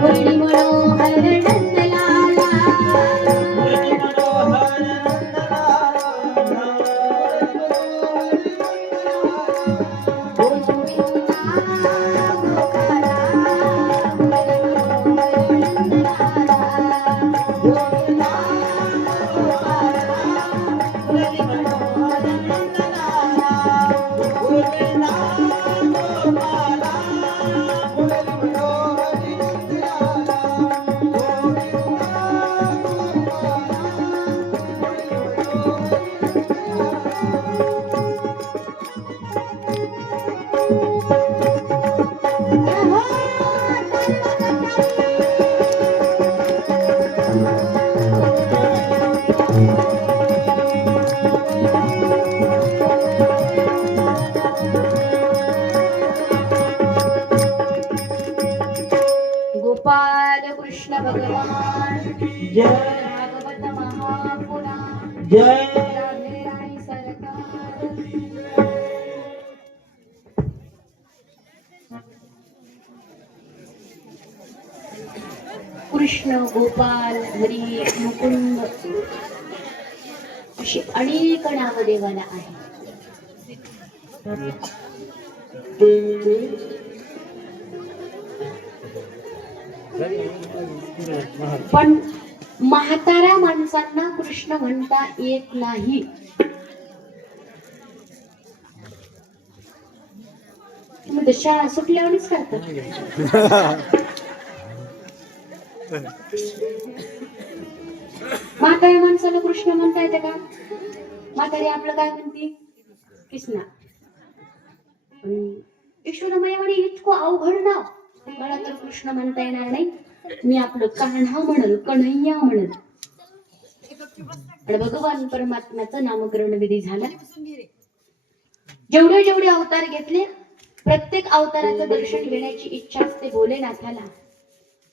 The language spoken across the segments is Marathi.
मुरली मनोहर नंदलाला मुरली मनोहर नंदलाला गोविंदा गोपाला मुरली मनोहर नंदलाला गोविंदा गोपाला मुरली मनोहर नंदलाला गोविंदा गोपाला मुरली मनोहर नंदलाला गोपाल कृष्ण भगवान जय भागवत महापुराण जय राधे राणी सरकार कृष्ण गोपाल हरी मुकुंद अशी अनेक नाव देवाला आहे. पण म्हाताऱ्या माणसांना कृष्ण म्हणता येत नाही. तुम्ही शाळा सुटल्यावरच करतात. म्हाताऱ्या माणसाला कृष्ण म्हणता येते का? म्हातारी आपलं काय म्हणते? कृष्णा. यशोदामया म्हणे इतकं अवघड नाव मला तर कृष्ण म्हणता येणार नाही. मी आपलं कान्हा म्हणल, कन्हैया म्हणल. आणि भगवान परमात्म्याचं नामकरण विधी झाला. जेवढे जेवढे अवतार घेतले प्रत्येक अवताराचं दर्शन घेण्याची इच्छा असते भोलेनाथाला.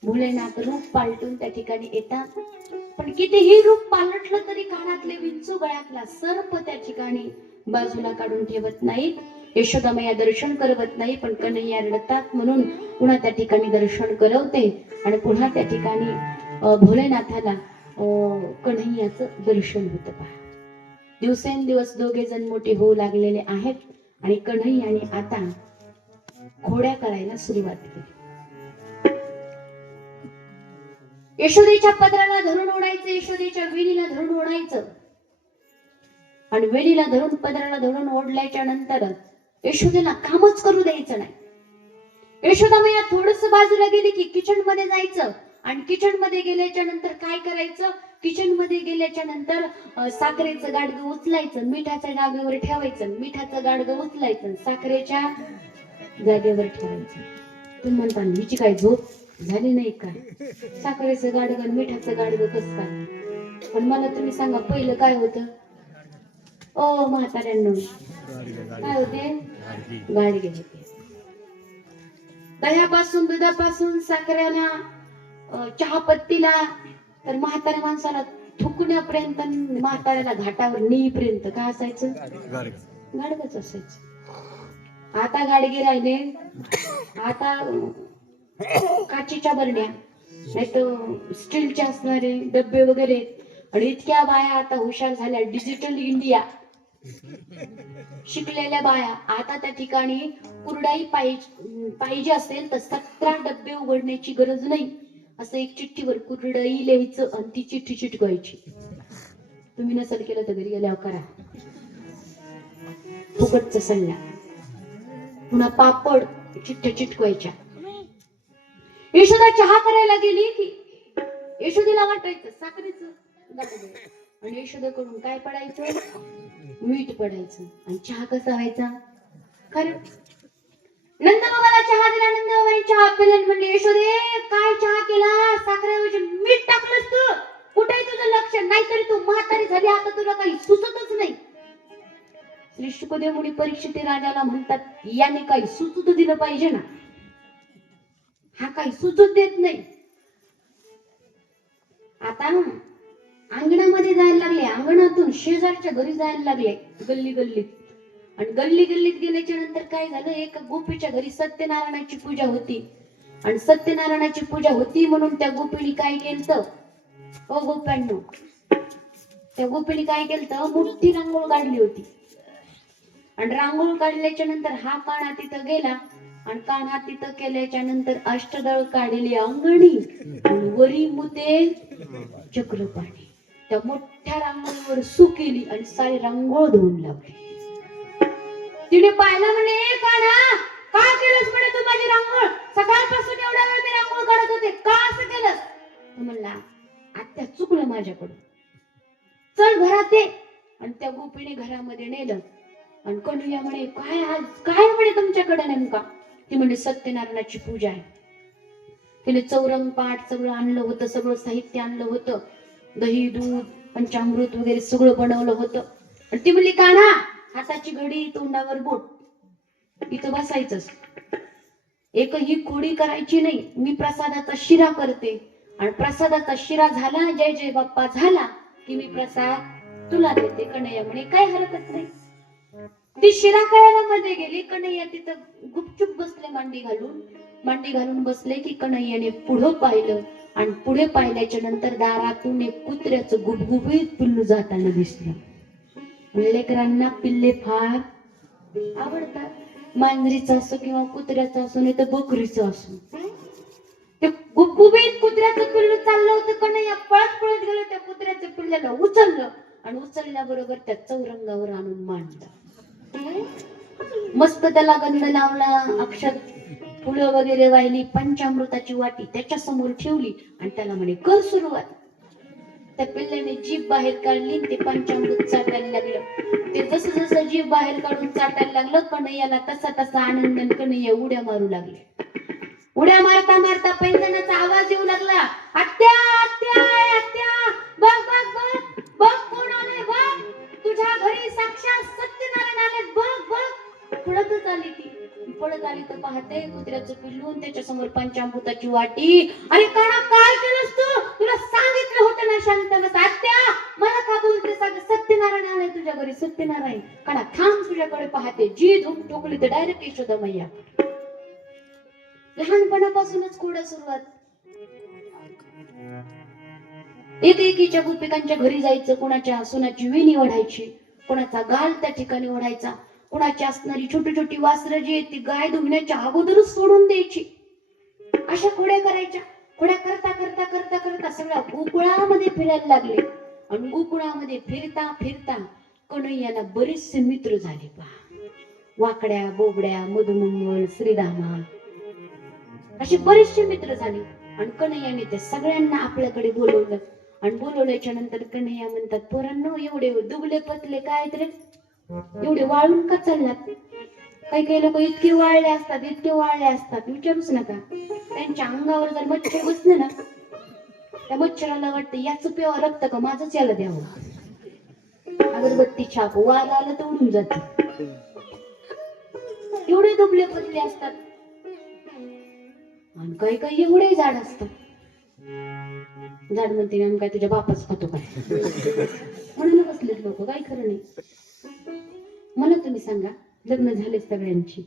भोलेनाथ रूप पालटून त्या ठिकाणी येतात. पण कितीही रूप पालटलं तरी कानातले विंचू गळ्यातला सर्प त्या ठिकाणी बाजूला काढून ठेवत नाहीत. यशोदामया दर्शन करवत नाही पण कन्हैया रडतात म्हणून पुन्हा त्या ठिकाणी दर्शन करवते आणि पुन्हा त्या ठिकाणी भोलेनाथाला कन्हैयाचं दर्शन होतं. पहा दिवसेंदिवस दोघे जण मोठे होऊ लागलेले आहेत आणि कन्हैयाने आता घोड्या करायला सुरुवात केली. यशोदेच्या पदराला धरून ओढायचं, यशोदेच्या वेणीला धरून ओढायचं आणि वेणीला धरून पदराला धरून ओढल्याच्या नंतर यशोदेला कामच करू द्यायचं नाही. यशोदामया थोडस बाजूला गेली की किचन मध्ये जायचं आणि किचन मध्ये गेल्याच्या नंतर काय करायचं? किचन मध्ये गेल्याच्या नंतर साखरेचं गाडगं उचलायचं, मिठाच्या जागेवर ठेवायचं, मिठाचं गाडगं उचलायचं, साखरेच्या जागेवर ठेवायचं. तुम्ही म्हणता हिची काय झोप झाली नाही काय? साखरेचं गाडगं मिठाचं गाडगं कसं काय? पण मला तुम्ही सांगा पहिलं काय होतं? ओ म्हाताऱ्यांनो काय होते? गाडगे होते. दह्यापासून दुधापासून साखरेला चहा पत्तीला तर म्हाताऱ्या माणसाला थुकण्यापर्यंत म्हाताऱ्याला घाटावर नेईपर्यंत काय असायचं? गाडगच असायचं. आता गाडगे राहिले, आता काचेच्या बरण्या नाही तर स्टीलच्या असणारे डब्बे वगैरे. आणि इतक्या बाया आता हुशार झाल्या. डिजिटल इंडिया शिकलेल्या बाया आता त्या ठिकाणी कुरडाई पाहिजे असेल तर 17 डब्बे उघडण्याची गरज नाही. असं एक चिठ्ठीवर कुरडई लिहायचं आणि ती चिठ्ठी चिटकवायची. तुम्ही नसेल केलं तर घरी गेल्यावर करा. फुकटचा सल्ला. पुन्हा पापड चिठ्ठ्या चिटकवायच्या. यशोदा चहा करायला गेली की यशोदेला वाटायचं साखरेचं गाडगं आणि यशोदेकडून काय पडायचं? मीठ पडायचं. आणि चहा कसा व्हायचा? खरं नंदबाबाला चहा दिला. नंदबाबाने चहा पिला. म्हणजे यशोदे काय चहा केला? साखरेऐवजी मीठ टाकलंस तू. कुठे तुझं लक्ष? नाहीतरी तू म्हातारी झाली आता तुला काही सुचतच नाही. श्री शुकदेव मुनी परीक्षित राजाला म्हणतात याने काही सुचू दिलं पाहिजे ना. हा काही सुचत देत नाही. आता अंगणामध्ये जायला लागले, अंगणातून शेजारच्या घरी जायला लागले, गल्ली गल्लीत. आणि गल्ली गल्लीत गेल्याच्या नंतर काय झालं? एका गोपीच्या घरी सत्यनारायणाची पूजा होती. आणि सत्यनारायणाची पूजा होती म्हणून त्या गोपीने काय केलं, ओ गोप्यांनो, त्या गोपीने काय केलं, मोठी रांगोळ काढली होती. आणि रांगोळ काढल्याच्या नंतर हा काना तिथं गेला आणि काना तिथं केल्याच्या नंतर अष्टदळ काढली अंगणी आणि वरी मुते चक्रपाणी. त्या मोठ्या रांगोळीवर सू केली आणि सारी रांगोळ धुवून लावली. तिने पाहिलं म्हणे, काना काय केलंस म्हणे तू माझी रांगोळ, सकाळपासून एवढा वेळ मी रांगोळ काढत होते, का असं केलंस? म्हणला, आत्या चुकलं माझ्याकडून, चल घरात ये. आणि त्या गोपीने घरामध्ये नेलं आणि कन्हैया म्हणे, काय आज काय म्हणे तुमच्याकडे नेमका? ती म्हणे, सत्यनारायणाची पूजा आहे. तिने चौरंग पाठ सगळं आणलं होतं, सगळं साहित्य आणलं होतं, दही दूध पंचामृत वगैरे सगळं बनवलं होतं. आणि ती म्हणली, कान्हा हाताची घडी तोंडावर बोट, इथं बसायचंच, एकही खोडी करायची नाही. मी प्रसादाचा शिरा करते आणि प्रसादाचा शिरा झाला, जय जय बाप्पा झाला की मी प्रसाद तुला देते. कन्हैया म्हणे, काय हरकत नाही. ती शिरा खायला मध्ये गेली. कन्हैया तिथं गुपचूप बसले, मांडी घालून बसले की कन्हैयाने पुढं पाहिलं आणि पुढे पाहिल्याच्या नंतर दारातून एक कुत्र्याचं गुबगुबीत पिल्लू जाताना दिसलं. लेकरांना पिल्ले फार आवडतात, मांजरीचं असो किंवा कुत्र्याचं असो, नाही तर बकरीचं असो. ते गुबगुबीत कुत्र्याचं पिल्लू चाललं होतं. कन्हैया पळत पळत गेलं, त्या कुत्र्याचं पिल्ल्याला उचललं आणि उचलल्याबरोबर त्या चौरंगावर आणून मांडलं. मस्त त्याला गंध लावला, अक्षत फुलं वगैरे वाहिली, पंचामृताची वाटी त्याच्या समोर ठेवली आणि त्याला म्हणे, कर सुरुवात. त्या पिल्ल्याने जीभ बाहेर काढली, ते पंचामृत चाटायला लागलं. ते जसं जसं जीभ बाहेर काढून चाटायला लागलं, कन्हैयाला तसा तसा आनंद, कन्हैया उड्या मारू लागले. उड्या मारता मारता पैंजणाचा आवाज येऊ लागला, आत्या आत्या आत्या, बघ बघ बघ बघ कोण आले, बघ तुझ्या घरी साक्षात सत्यनारायण आले, बघ बघ. पळतच आली ती, पळत आली तर पाहते कुत्र्याचं पिल्लू, त्याच्या समोर पंचामृताची वाटी. अरे काना काय केलंस तू, तुला सांगितलं होतं ना शांत बस. आत्या मला का बोलते, सत्यनारायण आलाय तुझ्या घरी, सत्यनारायण. काना थांब तुझ्याकडे पाहते. जी धूम टोकली तर डायरेक्ट यशोदा मैया. लहानपणापासूनच खोड सुरुवात. एकेकीच्या गोपिकांच्या घरी जायचं, कोणाच्या सुनाची वेणी ओढायची, कोणाचा गाल त्या ठिकाणी ओढायचा, कोणाची असणारी छोटी छोटी वासरं जी ती गाय धुण्याच्या अगोदरच सोडून द्यायची. अशा खोड्या करायच्या. खोड्या करता करता करता करता सगळ्या गोकुळामध्ये फिरायला लागले आणि गोकुळामध्ये फिरता फिरता कन्हैयाला बरेचसे मित्र झाले. पहा, वाकड्या बोबड्या, मधुमंगल, श्रीधामा, असे बरेचसे मित्र झाले. आणि कन्हैयाने ते सगळ्यांना आपल्याकडे बोलवलं आणि बोलवल्याच्या नंतर कन्हैया म्हणतात, पोरांनो एवढे दुबले पतले काय रे, एवढे वाळून का चाललात? काही काही लोक इतके वाळले असतात, इतके वाळले असतात, विचारूच नका. त्यांच्या अंगावर जर मच्छर बसले ना, त्या मच्छराला वाटतं याच प्यावं रक्त का माझंच याला द्यावं. अगरबत्ती छाप वाल आलं तर उडून जाते. एवढे दुबले पतले असतात आणि काही काही एवढे झाड असतात. झाड म्हणते आम्ही काय तुझ्या बापाच खातो काय म्हणून बसलेत लोक, काही खरं नाही. मला तुम्ही सांगा, लग्न झाले सगळ्यांची,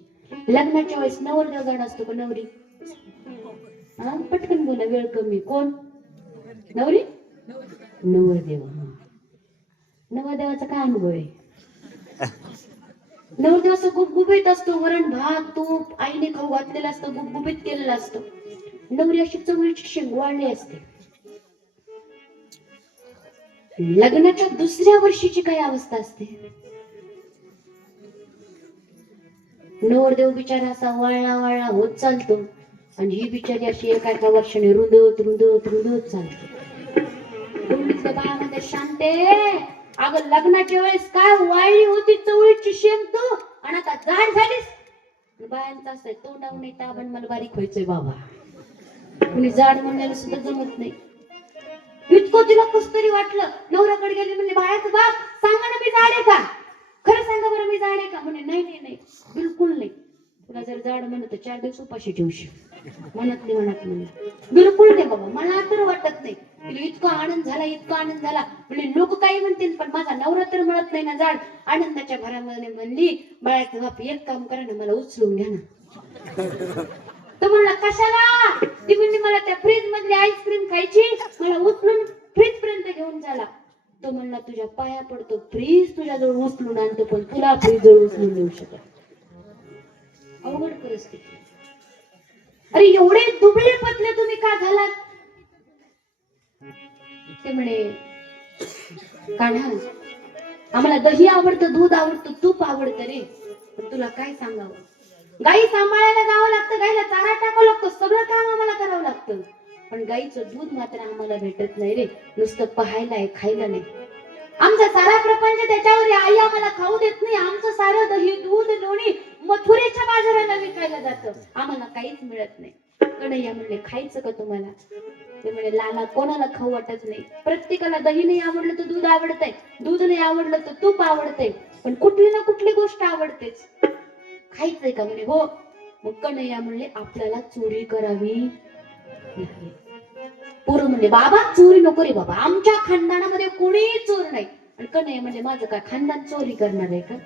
लग्नाच्या वेळेस नवरदेव जाण असतो का नवरी? पटकन बोला, वेळ कमी. कोण? नवरी? नवरदेव. नवरदेवाचा काय अनुभव आहे? नवरदेव असं गुबगुबीत असतो, वरण भात तूप आईने खाऊ घातलेलं असतं, गुबगुबीत केलेलं असतं. नवरी अशी चवळीची शेंग वाळली असते. लग्नाच्या दुसऱ्या वर्षीची काय अवस्था असते? नवरदेव बिचारा असा वाळला वाळला होत चालतो आणि ही बिचारी अशी एका एका वर्षाने रुंदत रुंदत रुंदत चालते. दोन्हीच्या बाळामध्ये शांते, अगं लग्नाच्या वेळेस काय वाळली होती चवळीची शेंग तू आणि आता जाड झालीस. बायांचं असं तोंडावर नाही ताबण मला बारीक व्हायचंय बाबा. कुणी जाड म्हणण्याला सुद्धा जमत नाही. इतकं तिला कस तरी वाटलं. नवऱ्याकडे गेले म्हणले, बाळाचं बाप सांगा ना मी जाड आहे का, खरं सांगा बरं मी जाड आहे का? म्हणे नाही नाही नाही बिलकुल नाही. तुला जर जाड म्हणत तर 4 दिवस उपाशी ठेवशील. म्हणत नाही बिलकुल नाही बाबा, मला तर वाटत नाही. तिला इतका आनंद झाला, इतका आनंद झाला. म्हणजे लोक काही म्हणतील पण माझा नवरा तर म्हणत नाही ना जाड. आनंदाच्या भरामध्ये म्हणली, बाळाचं बाप एक काम करा ना, मला उचलून घ्या ना. तो म्हणला कशाला? घेऊन झाला. तो म्हणला तुझ्या पाया पडतो, फ्रीज तुझ्याजवळ उचलून आणतो, पण तुला फ्रीज जवळ उचलून देऊ शकत. अवघड परिस्थिती. अरे एवढे दुबळे पतले तुम्ही का झालात? ते म्हणे काढा, आम्हाला दही आवडतं, दूध आवडतं, तूप आवडतं रे, पण तुला काय सांगावं, गाई सांभाळायला जावं लागतं, गाईला चारा टाकावं लागतं, सगळं काम आम्हाला करावं लागतं, पण गाईचं दूध मात्र आम्हाला भेटत नाही रे, नुसतं पाहायला आहे, खायला नाही. आमचा सारा प्रपंच त्याच्यावर आहे. आई आम्हाला खाऊ देत नाही. आमचं सारं दही, दूध, लोणी मथुरेच्या बाजाराला विकायला जातं, आम्हाला काहीच मिळत नाही. कन्हैया म्हणले खायचं का तुम्हाला? ते म्हणे लाला कोणाला खाऊ वाटत नाही, प्रत्येकाला दही नाही आवडलं तर दूध आवडतंय, दूध नाही आवडलं तर तूप आवडतंय, पण कुठली ना कुठली गोष्ट आवडतेच. खायचंय का? म्हणे हो. मग कन्हैया म्हणले आपल्याला चोरी करावी नाही. पोरं म्हणले बाबा चोरी नको रे बाबा, आमच्या खानदानामध्ये कोणीही चोर नाही. आणि कन्हैया म्हणजे माझं काय खानदान चोरी करणार आहे का?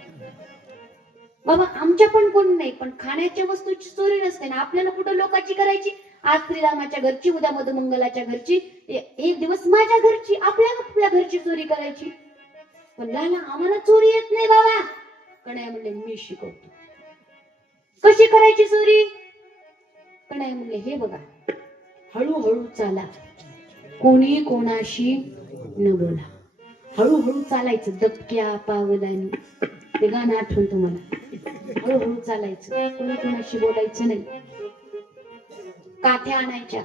बाबा आमच्या पण कोण नाही, पण खाण्याच्या वस्तूची चोरी नसते ना, आपल्याला कुठं लोकांची करायची. आज श्रीरामाच्या घरची, उद्या मधुमंगलाच्या घरची, एक दिवस माझ्या घरची, आपल्या घरची चोरी करायची. पण लाला आम्हाला चोरी येत नाही बाबा. कन्हैया म्हणले मी शिकवतो कशी करायची चोरी. कन्हैया म्हणले हे बघा, हळूहळू चाला, कोणी कोणाशी न बोला, हळूहळू चालायचं, दबक्या पावलांनी. ते गाणं आठवण तुम्हाला. हळूहळू चालायचं, कोणी कोणाशी बोलायचं नाही. काठ्या आणायच्या,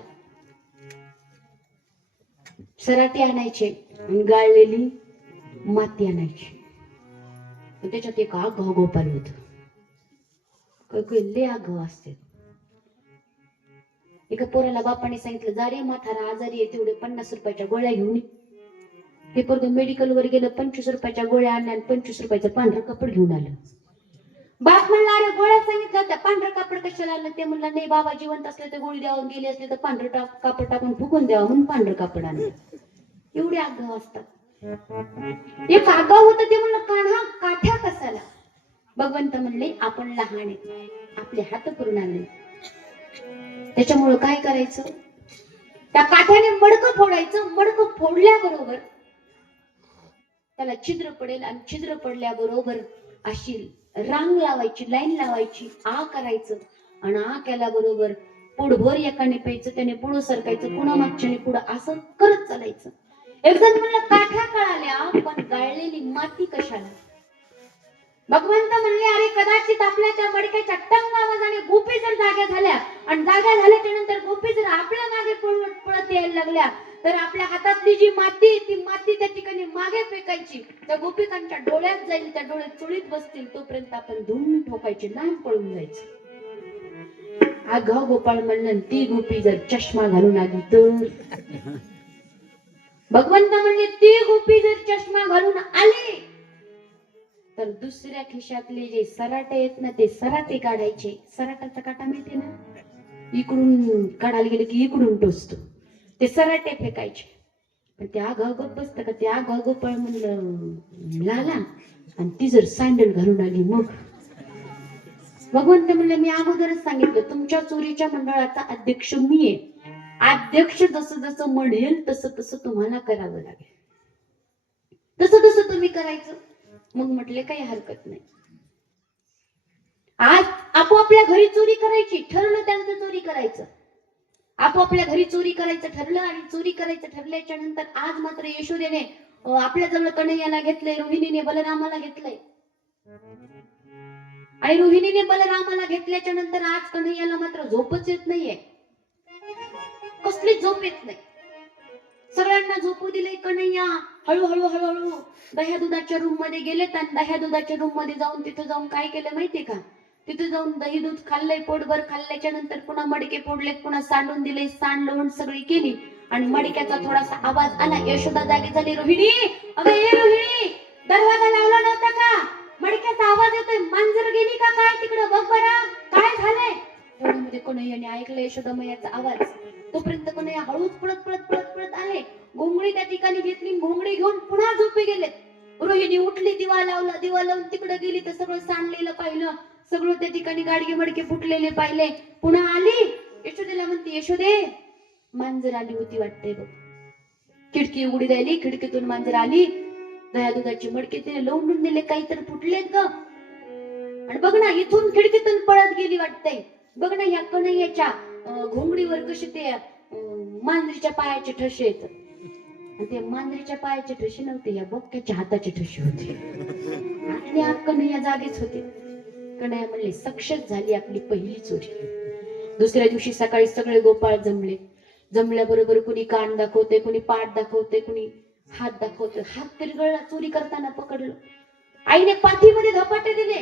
सराटी आणायचे, गाळलेली माती आणायची. त्याच्यात एक आगाव गोपाल होत. लय आगाव असते. एका पोराला बापाने सांगितलं जा रे म्हातारा आजारी आहे, तेवढे 50 रुपयाच्या गोळ्या घेऊन ये. ते पोरग मेडिकल वर गेलं, 25 रुपयाच्या गोळ्या आणल्या आणि 25 रुपयाचं पांढरं कापड घेऊन आलं. बाप म्हणला अरे गोळ्या सांगितलं होत्या, पांढरं कापड कशाला आणलं? ते म्हणलं नाही बाबा, जिवंत असले तर गोळी द्यावं, गेली असले तर पांढरं कापड टाकून फुकून द्यावं म्हणून पांढरं कापड आणलं. एवढे आगाव असतात. एक आगाव होतं, ते म्हणलं कान्हा काठ्या कसाला? भगवंत म्हणले आपण लहान आहे, आपले हात पूर्ण आले, त्याच्यामुळं काय करायचं, त्या काठ्याने मडकं फोडायचं. मडकं फोडल्याबरोबर त्याला छिद्र पडेल, आणि छिद्र पडल्याबरोबर अशी रांग लावायची, लाईन लावायची, आ करायचं, आणि आ केल्याबरोबर पोटभर एकाने प्यायचं, त्याने पुढं सरकायचं, पुन्हा मागच्याने पुढं, असं करत चालायचं. एकजण म्हणलं काठ्या कळाल्या, पण गाळलेली माती कशाला? भगवंत म्हणले अरे कदाचित आपल्या त्या मडक्याच्या टंग आवाजाने गोपी जर जाग्या झाल्या, आणि जाग्या झाल्याच्या नंतर गोपी जर आपल्या मागे पळत यायला लागल्या, तर आपल्या हातातली जी माती, ती माती त्या ठिकाणी मागे फेकायची, त्या गोपिकांच्या डोळ्यात जाईल, त्या डोळे चुळीत बसतील, तोपर्यंत आपण धूम ठोकायची, लांब पळून जायचं. आगाव गोपाळ म्हणलं ती गोपी जर चष्मा घालून आली तर? भगवंत म्हणले ती गोपी जर चष्मा घालून आली तर दुसऱ्या खिशातले जे सराटे आहेत ना, ते सराटे काढायचे. सराटाचा काटा माहिती ना, इकडून काढायला गेले की इकडून टोचतो, ते सराटे फेकायचे. पण ते आगाव गप बसतं का? ते आगाव गोपाळ म्हणलं लाला, आणि ती जर सँडल घालून आली मग? भगवंत म्हणलं मी अगोदरच सांगितलं, तुमच्या चोरीच्या मंडळाचा अध्यक्ष मी आहे. अध्यक्ष जसं जसं म्हणेल तसं तसं तुम्हाला करावं लागेल, तसं तसं तुम्ही करायचं. मग म्हटले काही हरकत नाही. आज आपोआपल्या घरी चोरी करायची ठरलं, त्यांचं चोरी करायचं, आपोआपल्या घरी चोरी करायचं ठरलं, आणि चोरी करायचं ठरल्याच्या नंतर आज मात्र यशोदेने आपल्या जवळ कन्हैयाला घेतलंय, रोहिणीने बलरामाला घेतलंय, आणि रोहिणीने बलरामाला घेतल्याच्या नंतर आज कन्हैयाला मात्र झोपच येत नाहीये, कसली झोप येत नाही. सगळ्यांना झोपू दिले. कन्हैया हळूहळू हळूहळू दह्या दुधाच्या रूम मध्ये गेलेत, आणि दह्या दुधाच्या रूम मध्ये जाऊन तिथं जाऊन काय केलं माहितीये का? तिथे जाऊन दही दूध खाल्लंय, पोटभर खाल्ल्याच्या नंतर पुन्हा मडके फोडलेत, पुन्हा सांडून दिले, सांड लोण सगळी केली, आणि मडक्याचा थोडासा आवाज आला. यशोदा जागी झाली. रोहिणी, अगं ये रोहिणी, दरवाजा लावला नव्हता का? मडक्याचा आवाज येतोय, मांजर गेली का काय तिकडं, बघ बरं काय झालंय. तेवढ्यामध्ये कन्हैयाने ऐकलं यशोदा मैयाचा आवाज. तोपर्यंत कन्हैया हळूच पळत पळत पळत पळत आले, घोंगडी त्या ठिकाणी घेतली, घोंगडी घेऊन पुन्हा झोपी गेले. रोहिणी उठली, दिवा लावला, दिवा लावून तिकडे गेली तर सगळं सांडलेलं पाहिलं, सगळं त्या ठिकाणी गाडगे मडके फुटलेले पाहिले. पुन्हा आली, यशोदेला म्हणते यशोदे मांजर आली होती वाटते बघ. खिडकी उघडी राहिली, खिडकीतून मांजर आली, दह्या दुधाची मडकी तिने लावून दिले, काहीतरी फुटलेत ग. आणि बघ ना, इथून खिडकीतून पळत गेली वाटतंय. बघ ना, या कन्हैयाच्या घोंगडीवर कसे ते मांजरीच्या पायाचे ठसे येत. आणि ते मांजरीच्या पायाचे ठसे नव्हते, या बोक्याच्या हाताचे ठसे होते. आणि कन्हैया जागीच होते. कन्हैया म्हणले, सक्सेस झाली आपली पहिली चोरी. दुसऱ्या दिवशी सकाळी सगळे गोपाळ जमले. जमल्याबरोबर कुणी कान दाखवते, कुणी पाठ दाखवते, कुणी हात दाखवते. हात पिरगळला, चोरी करताना पकडलं. आईने पाठीमध्ये धपाटे दिले,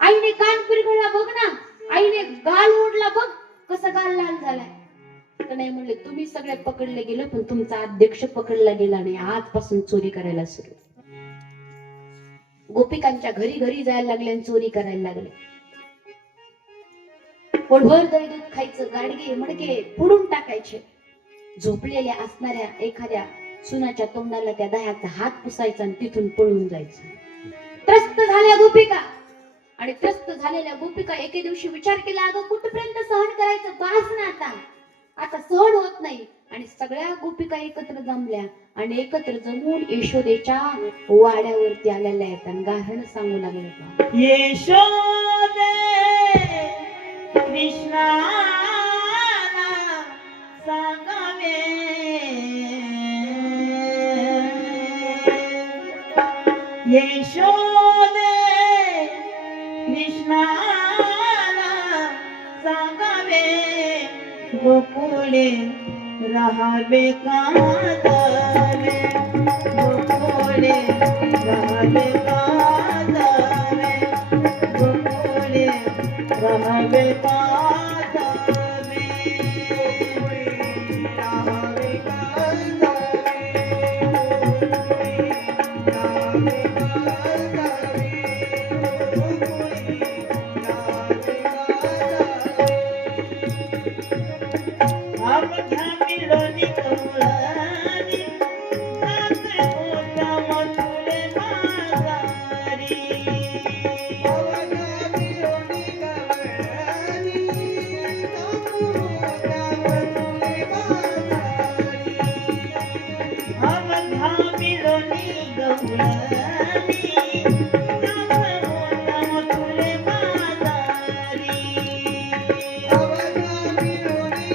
आईने कान पिरगळला, बघ ना, आईने गाल ओढला, बघ कसा गाल लाल झालाय. तर नाही म्हणले, तुम्ही सगळे पकडले गेले, पण तुमचा अध्यक्ष पकडला गेला नाही. आजपासून चोरी करायला सुरू. गोपिकांच्या घरी घरी जायला लागले आणि चोरी करायला लागले. पोटभर दही दूध खायचं, गाडगे मडके फोडून टाकायचे. झोपलेल्या असणाऱ्या एखाद्या सुनाच्या तोंडाला त्या दह्याचा हात पुसायचा आणि तिथून पळून जायचं. त्रस्त झाल्या गोपिका. आणि त्रस्त झालेल्या गोपिका एके दिवशी विचार केला, अगं कुठपर्यंत सहन करायचं, बास ना आता, आता सहन होत नाही. आणि सगळ्या गोपिका एकत्र जमल्या आणि एकत्र जमून यशोदेच्या वाड्यावरती आलेल्या आहेत आणि गाणं सांगू लागले, यशोदे कृष्णाला सांगावे, यशोदे कृष्णाला सांगावे, गोकुळे राहावे कांदवे, गोकुळे राहावे कांदवे, गोकुळे राहावे कांदवे, राहावे कांदवे, राहावे कांदवे, अवघ्या मिळोनी कवळणी, साखर मोठ्या मथुरे बाजारी, अवघ्या मिळोनी कवळणी, साखर मोठ्या मथुरे बाजारी, अवघ्या मिळोनी कवळणी, साखर मोठ्या मथुरे बाजारी, अवघ्या मिळोनी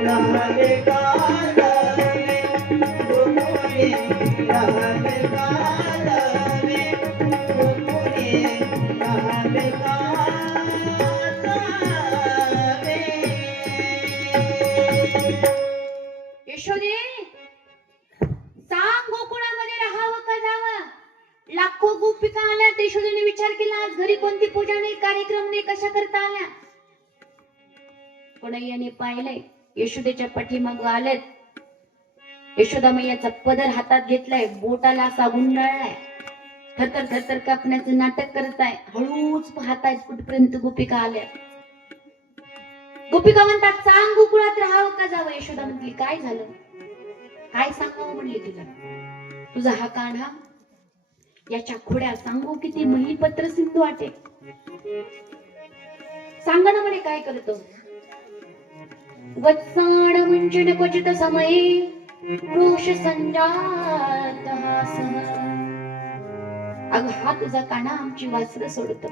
राहावे कांदवे, गोकुळे राहावे कांदवे, गोकुळे राहावे कांदवे. यशोदे सांग, गोकुळामध्ये राहावं का जावं? लाखो गोपिका आल्या. यशोदेने विचार केला, आज घरी कोणती पूजा नाही, कार्यक्रम नाही, कशा करता आल्या? कन्हैयाने पाहिलंय, यशोदेच्या पाठीमाग आलेत. यशोदा मैयाचा पदर हातात घेतलाय, बोटाला असा गुंडाळलाय, थरथर थरथर कापण्याचं नाटक करताय. हळूच पाहतायत कुठपर्यंत गोपिका आल्या. गोपिका म्हणतात, सांग गोकुळात राहावं का जावं? यशोदा म्हटली, काय झालं, काय सांगावं म्हणली तुला? तुझा हा कान्हा, याच्या खोड्या सांगू किती महिपत्र सिंधू वाटे. सांगा ना म्हणे, काय करतो? वत्साण मंचन क्वचित समये, रोष संजात हासः. अगं हा तुझा कान्हा आमची वासरं सोडतो.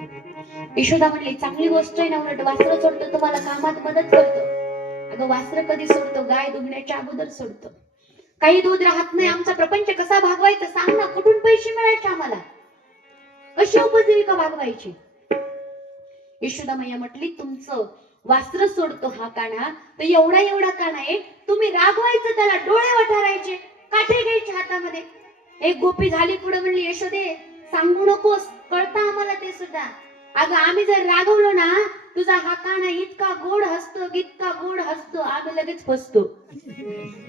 यशोदा म्हणली, चांगली गोष्ट आहे ना, उलट वासरं सोडतो, तुम्हाला कामात मदत करतो. अगं वासरं कधी सोडतो? गाय दुधण्याच्या अगोदर सोडतो. काही दूध राहत नाही, आमचा प्रपंच कसा भागवायचा सांग ना, कुठून पैसे मिळायचे आम्हाला, कशी उपजीविका भागवायची? यशोदा मैया म्हटली, तुमचं वासरं सोडतो हा कान्हा, तर एवढा एवढा कान्हा आहे, तुम्ही रागवायचं त्याला, डोळे वठारायचे, काठे घ्यायचे हातामध्ये. एक गोपी झाली पुढे, म्हणली, यशोदे सांगू नकोस, कळतं आम्हाला ते सुद्धा. अगं आम्ही जर रागवलो ना, तुझा हा कान्हा इतका गोड हसतो, इतका गोड हसतो, आम्ही लगेच फसतो.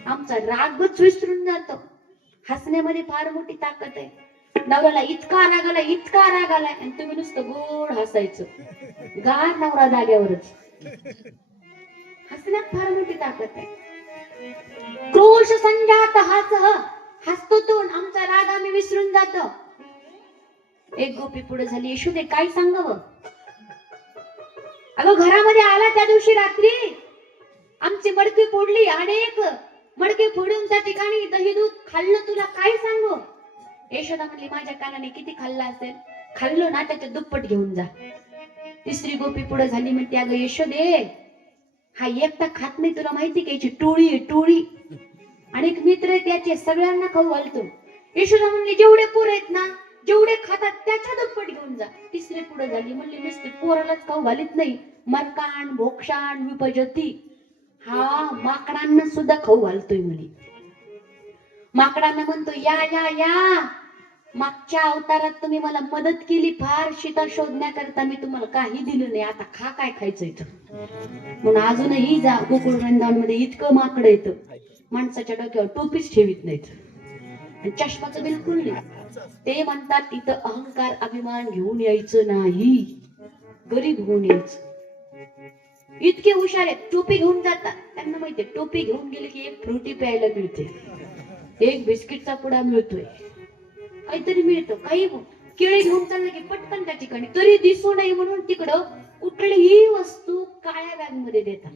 आमचा रागच विसरून जातो. हसण्यामध्ये फार मोठी ताकद आहे. नवऱ्याला इतका राग आला, इतका राग आलाय, आणि तुम्ही नुसतं गोड हसायचं. गार नवरा जाग्यावरच. हसण्यात फार मोठी ताकद आहे. क्रोश संजात हासह, हसतो तो आमचा राग आम्ही विसरून जातो. एक गोपी पुढे झाली, यशोदे काय सांगावं. अगं घरामध्ये आला त्या दिवशी रात्री आमची मडकी फोडली, अनेक मडके फोडून त्या ठिकाणी दही दूध खाल्लं, तुला काय सांगू. यशोदा म्हणली माझ्या कानाने किती खाल्लं असेल, खाल्लो ना त्याच्या दुप्पट घेऊन जा. तिसरी गोपी पुढे झाली, म्हणते अगं यशोदे हा एकटा खात नाही, तुला माहिती का याची टोळी आहे टोळी, अनेक मित्र आहेत त्याचे, सगळ्यांना खाऊ घालतो. यशोदा म्हणली जेवढे पोर आहेत ना जेवढे खातात त्याच्या दुप्पट घेऊन जा. तिसरी पुढे झाली, म्हणली नुसते पोरालाच खाऊ घालीत नाही, मरकाण भोक्षाण विपजती, हा माकडांना सुद्धा खाऊ घालतोय म्हणे. माकडांना म्हणतो या या या, मागच्या अवतारात तुम्ही मला मदत केली फार सीता शोधण्याकरता, मी तुम्हाला काही दिलं नाही, आता खा काय खायचंय तर. म्हणून अजूनही जा गोकुळ वृंदावन मध्ये इतकं माकड येतं, माणसाच्या डोक्यावर टोपीच ठेवीत नाहीत आणि चष्माचं बिलकुल नाही. ते म्हणतात तिथं अहंकार अभिमान घेऊन यायचं नाही, गरीब होऊन यायचं. इतके हुशार आहेत, टोपी घेऊन जातात, त्यांना माहितीये टोपी घेऊन गेले की एक फ्रुटी प्यायला मिळते, एक बिस्किटचा पुडा मिळतोय, काहीतरी मिळतं, काही केळी घेऊन चाललं की पटकन त्या ठिकाणी, तरी दिसू नये म्हणून तिकडं कुठलीही वस्तू काळ्या बॅग मध्ये देतात,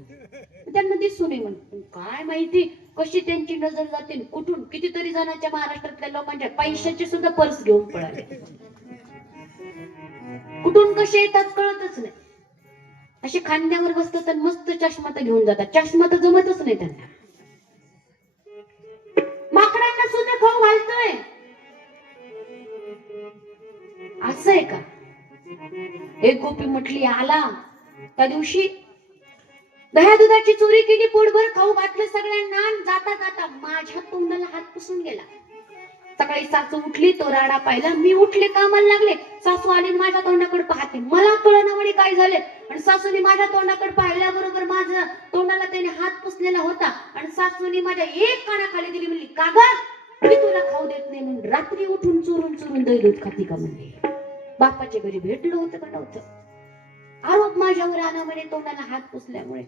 त्यांना दिसू नये म्हणून. काय माहिती कशी त्यांची नजर जाते, कुठून कितीतरी जणांच्या महाराष्ट्रातल्या लोकांच्या पैशाचे सुद्धा पर्स घेऊन पळाले, कुठून कसे येतात कळतच नाही. असे खांद्यावर बसतात आणि मस्त चष्मा तर घेऊन जातात, चष्मा तर जमतच नाही त्यांना. माकडांना सुद्धा खाऊ घालतोय, असं आहे का. एक गोपी म्हटली आला त्या दिवशी दह्या दुधाची चोरी केली, पोटभर खाऊ घातलं सगळ्यांना, जाता जाता माझ्या तोंडाला हात पुसून गेला. सकाळी सासू उठली, तो राडा पाहिला, मी उठले कामाला लागले, सासू आली माझ्या तोंडाकडे पाहते, मला कळना म्हणे काय झाले, आणि सासूने माझ्या तोंडाकडे पाहिल्याबरोबर माझ्या तोंडाला त्याने हात पुसलेला होता, आणि सासूने माझ्या एक कानाखाली दिली, म्हणली का ग मी तुला खाऊ देत नाही म्हणून रात्री उठून चोरून चोरून दही दूध खाती का म्हणले. बापाच्या घरी भेटलं होतं का नव्हतं, आरोप माझ्यावर आला म्हणे तोंडाला हात पुसल्यामुळे.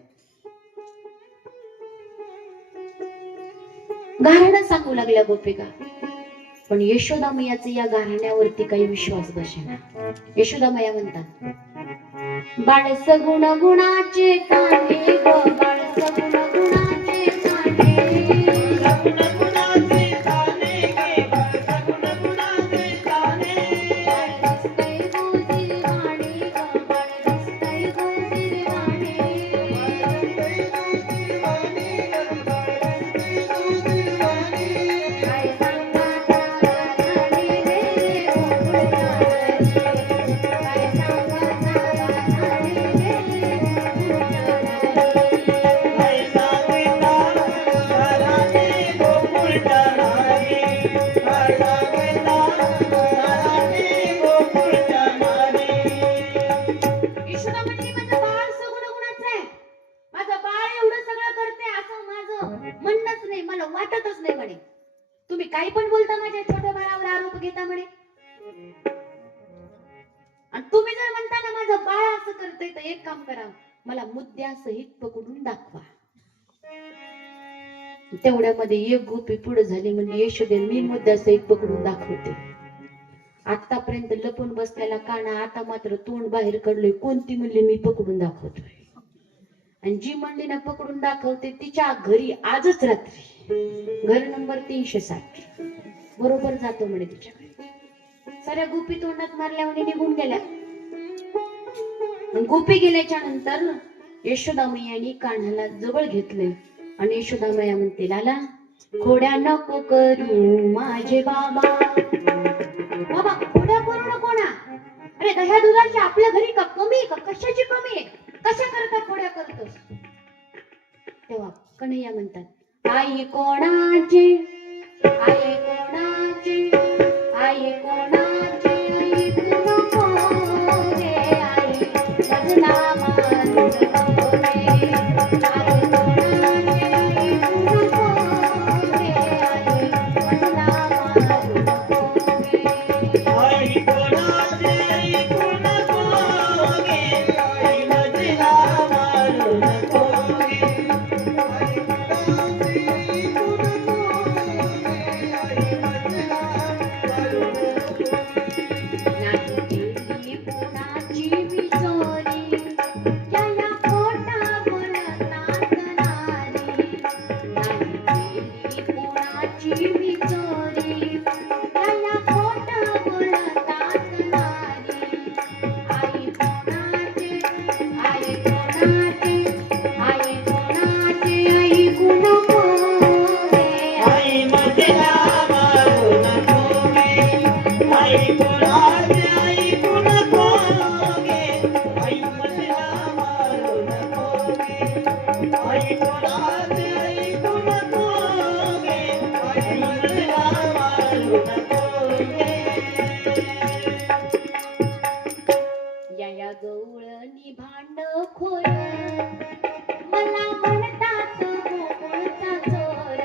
गाऱ्हाणं सांगू लागल्या गोपिका, पण यशोदामयाचे या गाऱ्हाण्यावरती काही विश्वास बसेना. यशोदामया म्हणतात बाळ सगुण गुणाचे काने ग, बाळ सगुण गुणाचे काने, सगुण गुणाचे काने गे, सगुण गुणाचे काने, रस्ते गोजिर वाणी ग, बाळ रस्ते गोजिर वाणी, रस्ते गोजिर वाणी ग, रस्ते गोजिर वाणी, काय सांगा गाऱ्हाणे रे गोकुळ गाऱ्हाणे, काय सांगा गाऱ्हाणे रे गोकुळ गाऱ्हाणे. काय सांगिता घराने गोकुळ जाणारे, काय सांगिता घराने गोकुळ जाणारे. यशोदा म्हणली माझं बाळ सगुण गुणाचं आहे, माझं बाळ एवढं सगळं करते असं माझं म्हणणंच नाही, मला वाटतच नाही म्हणे. तुम्ही काही पण बोलता, माझ्या छोट्या बाळावर आरोप घेता म्हणे, आणि तुम्ही जर म्हणता ना माझं बाळ असं करतंय तर एक काम करा, मला मुद्द्यासहित पकडून दाखवा. तेवढ्यामध्ये एक गोपी पुढे झाली, म्हणजे यशोदे मी मुद्द्यासहित पकडून दाखवते. आतापर्यंत लपून बसलेला काना आता मात्र तोंड बाहेर काढलोय, कोणती म्हणली मी पकडून दाखवतोय, आणि जी म्हणली ना पकडून दाखवते तिच्या घरी आजच रात्री घर नंबर 360 बरोबर जातो म्हणे तिच्या घरी. साऱ्या गोपी तोंडात मारल्यामुळे निघून गेल्या. गोपी गेल्याच्या नंतर यशोदामयाने कान्हाला जवळ घेतले, आणि यशोदामया म्हणते लाला खोड्या नको करू माझे बाबा, बाबा खोड्या करू नको ना, अरे दह्या दुधाची आपल्या घरी का कमी का, कशाची कमी आहे, कशा करता खोड्या करतोस. तेव्हा कन्हैया म्हणतात आई कोणाची, आई कोणाची, आई कोणाची, आई तू नको रे, आई भजना मारू नको रे, आई कोणाची, आई तू नको रे, आई भजना मारू नको रे. आई कोणाचे ऐकू नको गे, आई भजना मारू नको गे, आई कोणाचे आई कोणाचे ऐकू नको गे, आई मजला मारू नको गे. या गवळणी भांड खोर मला म्हणतात गोकुळचा चोर.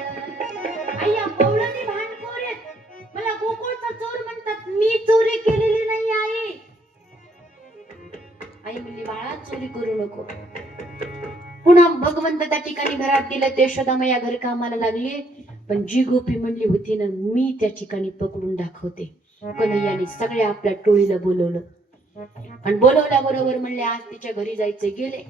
आया गवळणी भांडखोर आहेत, मला गोकुळचा चोर म्हणतात. मी चोरी केलेली नाही आई. आई म्हणली बाळा चोरी करू नको. पुन्हा भगवंत त्या ठिकाणी घरात गेलं. ते यशोदामया घर कामाला लागली. पण जी गोपी म्हणली होती ना मी त्या ठिकाणी पकडून दाखवते, कन्हैयाने सगळ्या आपल्या टोळीला बोलवलं आणि बोलवल्याबरोबर म्हणले आज तिच्या घरी जायचे. गेले,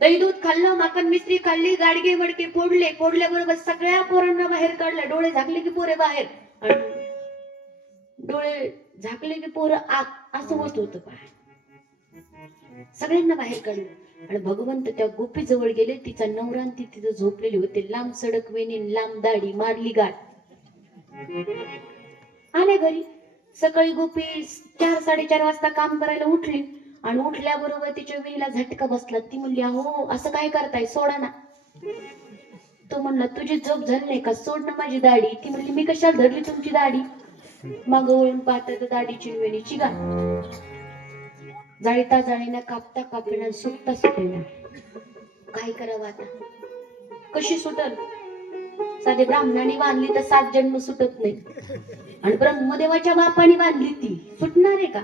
दही दूध खाल्लं, माखन मिश्री खाल्ली, गाडगे मडके फोडले. फोडल्याबरोबर सगळ्या पोरांना बाहेर काढलं. डोळे झाकले की पोरे बाहेर, आणि डोळे झाकले की पोरं आत, असं होत होतं. सगळ्यांना बाहेर काढलं आणि भगवंत त्या गोपी जवळ गेले. तिचा नवरा ती तिथं झोपलेली होते. लांब सडक वेणी, लांब दाढी, मारली गाठ. आले घरी. सकाळी गोपी 4-4:30 वाजता काम करायला उठली आणि उठल्याबरोबर तिच्या वेणीला झटका बसला. ती म्हणली अहो असं काय करताय, सोडा ना. तो म्हणला तुझी झोप झाली नाही का, सोड ना माझी दाढी. ती म्हणली मी कशाला धरली तुमची दाढी. मग वळून पाहता तर दाढीची वेणीची गाठ. जाळीता जाळीना, कापता कापेना, सुटता सुटेना. काय करावं आता, कशी सुटल. साधे ब्राह्मणाने बांधली तर 7 जन्म सुटत नाही, आणि ब्रह्मदेवाच्या बापाने बांधली ती सुटणार आहे का.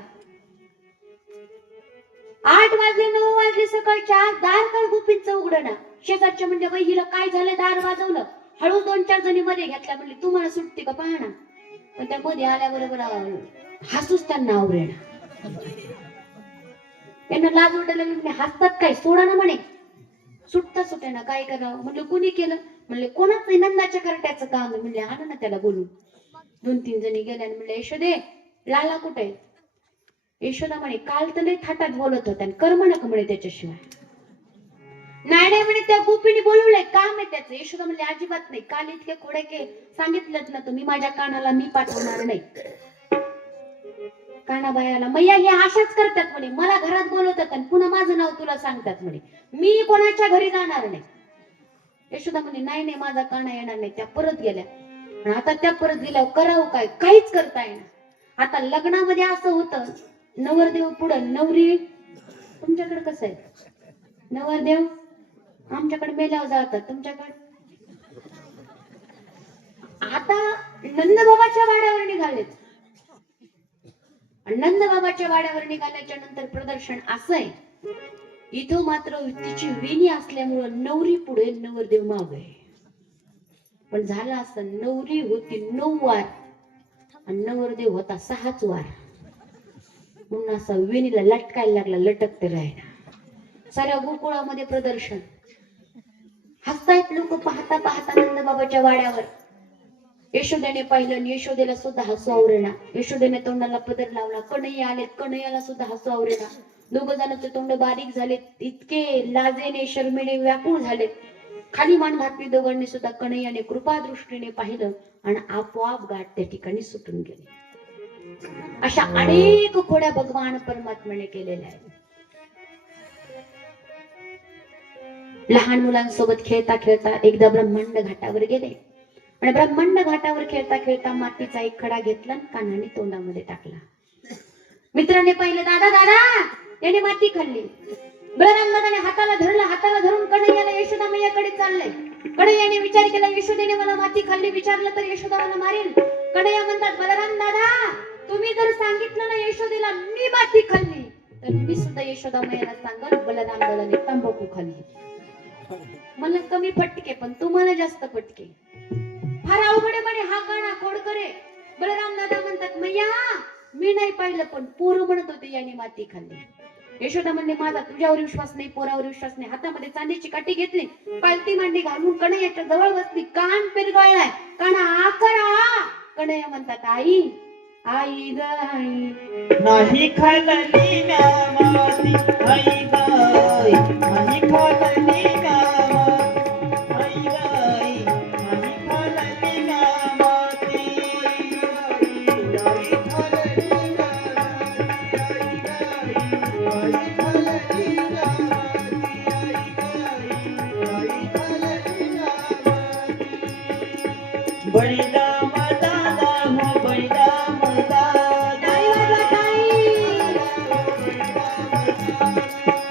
8 वाजले 9 वाजले सकाळच्या. दार काय गोपींचं उघडना. शेजारच्या म्हणजे बाई हिला काय झालं, दार वाजवलं. हळू 2-4 जणी मध्ये घेतल्या. म्हणली तुम्हाला सुटते का पाहणा. पण त्या मध्ये आल्याबरोबर हसूच त्यांना आवरेना. त्यांना लाज वाटायला लागली. हसतात काय, सोडा ना म्हणे. सुटता सुटेना, काय करावं. म्हणलं कुणी केलं. म्हणले कोणाच नंदाच्या करट्याचं काम आहे. म्हणले आणा ना त्याला बोलून. 2-3 जणी गेल्या आणि म्हणले यशोदे लाला कुठे. यशोदा म्हणे काल तर लय थाटात बोलत होता आणि कर्म नका म्हणे त्याच्याशिवाय. नाही म्हणे त्या गोपीने बोलवलंय, काम आहे त्याचं. यशोदा म्हणले अजिबात नाही. काल इतके खोडे के सांगितलंच ना तुम्ही माझ्या कानाला मी पाठवणार नाही. कानाबायाला मैया हे आशाच करतात म्हणे. मला घरात बोलवतात आणि पुन्हा माझं नाव तुला सांगतात म्हणे. मी कोणाच्या घरी जाणार नाही. यशोदा म्हणे नाही नाही माझा काना येणार नाही. त्या परत गेल्या. आता त्या परत गेल्यावर करावं काय, काहीच करता येणार. आता लग्नामध्ये असं होतं, नवरदेव पुढं नवरी. तुमच्याकडे कसं आहे, नवरदेव आमच्याकडे मेल्यावर जातात, तुमच्याकडे. आता नंदबाबाच्या वाड्यावर निघालेत. नंदबाबाच्या वाड्यावर निघाल्याच्या नंतर प्रदर्शन असं आहे. इथं मात्र तिची वेणी असल्यामुळं नवरी पुढे नवरदेव मागे. पण झालं असं, नवरी होती 9 वार आणि नवरदेव होता 6च वार. म्हणून असं वेणीला लटकायला लागला, लटकते राहिला. साऱ्या गोकुळामध्ये प्रदर्शन. हसतायत लोक पाहता पाहता नंदबाबाच्या वाड्यावर. यशोदेने पाहिलं आणि यशोदेला सुद्धा हसू आवरेना. यशोदेने तोंडाला पदर लावला. कन्हैया आलेत, कन्हैयाला सुद्धा हसू आवरेना. 2 जणांचे तोंड बारीक झालेत. इतके लाजेने शर्मेने व्याकुळ झालेत. खाली मान घातली दोघांनी सुद्धा. कन्हैयाने कृपादृष्टीने पाहिलं आणि आपोआप गाठ त्या ठिकाणी सुटून गेली. अशा अनेक खोड्या भगवान परमात्म्याने केलेल्या आहेत. लहान मुलांसोबत खेळता खेळता एकदा ब्रह्मांड घाटावर गेले आणि ब्रह्मांड घाटावर खेळता खेळता मातीचा एक खडा घेतला आणि कानाने तोंडामध्ये टाकला. मित्राने पाहिलं, दादा दादा याने माती खाल्ली. बलराम दादाने हाताला धरलं. हाताला धरून कन्हैयाला यशोदा मैयाकडे चाललंय. कन्हैयाने विचार केला, यशोदेने मला माती खाल्ली, विचारलं तर यशोदा मला मारेल. कन्हैया म्हणतात, बलराम दादा तुम्ही जर सांगितलं ना यशोदेला मी माती खाल्ली तर मी सुद्धा यशोदा मैयाला सांगल बलराम दादाने तंबाखू खाल्ली. मला कमी फटके पण तुम्हाला जास्त फटके. फार अवघड म्हणे हा काना खोडकरे. बलराम दादा म्हणतात, मैया मी नाही पाहिलं पण पोरं म्हणत होते याने माती खाल्ली. यशोदा म्हणले, माझा तुझ्यावर विश्वास नाही, पोरावर विश्वास नाही. हातामध्ये चांदीची काठी घेतली, पालती मांडी घालून कन्हैयाच्या जवळ बसली. कान पिरगळलाय, काना आकरा. कन्हैया म्हणतात, आई आई ग आई. नाही खाल्ली म्या माती आई गाय, नाही खाल्ली म्या माती आई गाय, नाही खाल्ली म्या माती नाही खाल्ली म्या माती आई गाय, नाही खाल्ली म्या माती आई गाय, नाही खाल्ली बळीराम दादा हो बळीराम दादा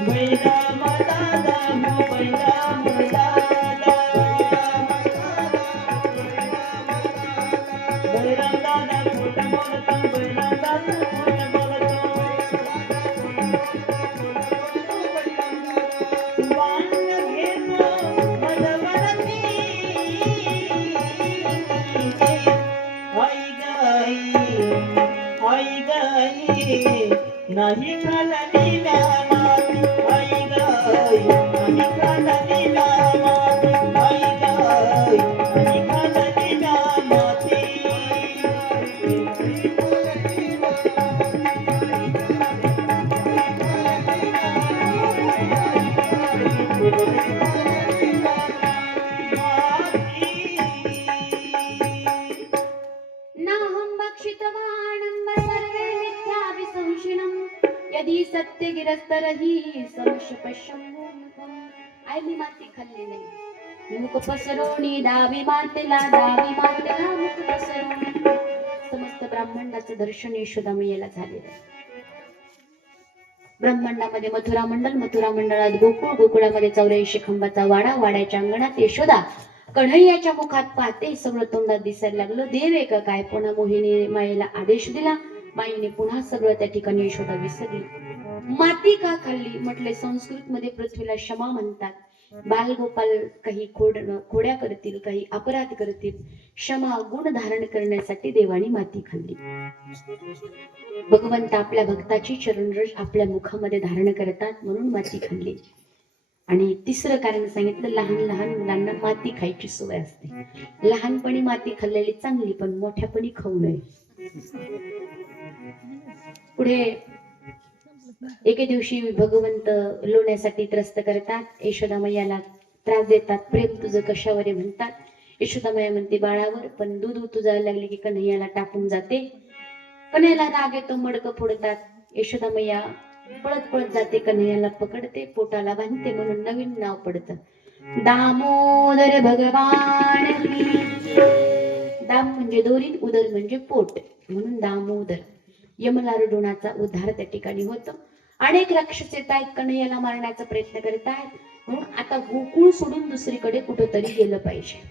बळीराम दादा हो बळीराम दादा बळीराम दादा खोट बोलतो बळीराम दादा खोट बोलतो वांग घेतो मधवरती आई गाई नाही खाल्ली माती आई गाई नाही खाल्ली माती आई गाई नाही खाल्ली माती नाहं भक्षितवानं सर्वे मिथ्याभिसंशिनं यदि सत्यगिरस्तरहि समश पश्यम् आई मी माती खाल्ली नाही मुख पसरवणी दावी मातेला मुख पसरवणी समस्त ब्राह्मणाचं दर्शन यशोदामय्याला झालेलं आहे. ब्रह्मांडामध्ये मथुरा मंडळात गोकुळामध्ये 84 खंबाचा वाड्याच्या अंगणात यशोदा कन्हैयाच्या मुखात पाहते सगळं तोंडात दिसायला लागलं. देव आहे का काय? पुन्हा मोहिनी मायेला आदेश दिला. माईने पुन्हा सगळं त्या ठिकाणी यशोदा विसरली. माती का खाल्ली म्हटले संस्कृत मध्ये पृथ्वीला क्षमा म्हणतात. बालगोपाल काही खोड्या करतील, काही अपराध करतील, क्षमा गुण धारण करण्यासाठी देवाने माती खाल्ली. भगवंत आपल्या भक्ताची चरणरज आपल्या मुखामध्ये धारण करतात म्हणून माती खाल्ली. आणि तिसरं कारण सांगितलं, लहान मुलांना माती खायची सवय असते. लहानपणी माती खाल्लेली चांगली, पण मोठ्यापणी खाऊ नये. पुढे एके दिवशी भगवंत लोण्यासाठी त्रस्त करतात. यशोदामय्याला त्रास देतात. प्रेम तुझं कशावर आहे म्हणतात. यशोदामय्या म्हणते बाळावर, पण दूध तुझायला लागले की कन्हैयाला टाकून जाते. कन्हैयाला राग येतो, मडकं फोडतात. यशोदामय्या पळत जाते, कन्हैयाला पकडते, पोटाला बांधते म्हणून नवीन नाव पडतं दामोदर भगवान. दाम म्हणजे दोरी, उदर म्हणजे पोट, म्हणून दामोदर. यमलार्जुनाचा उद्धार त्या ठिकाणी होतो. अनेक राक्षस येत आहेत, कन्हैयाला मारण्याचा प्रयत्न करतायत. म्हणून आता गोकुळ सोडून दुसरीकडे कुठेतरी गेलं पाहिजे.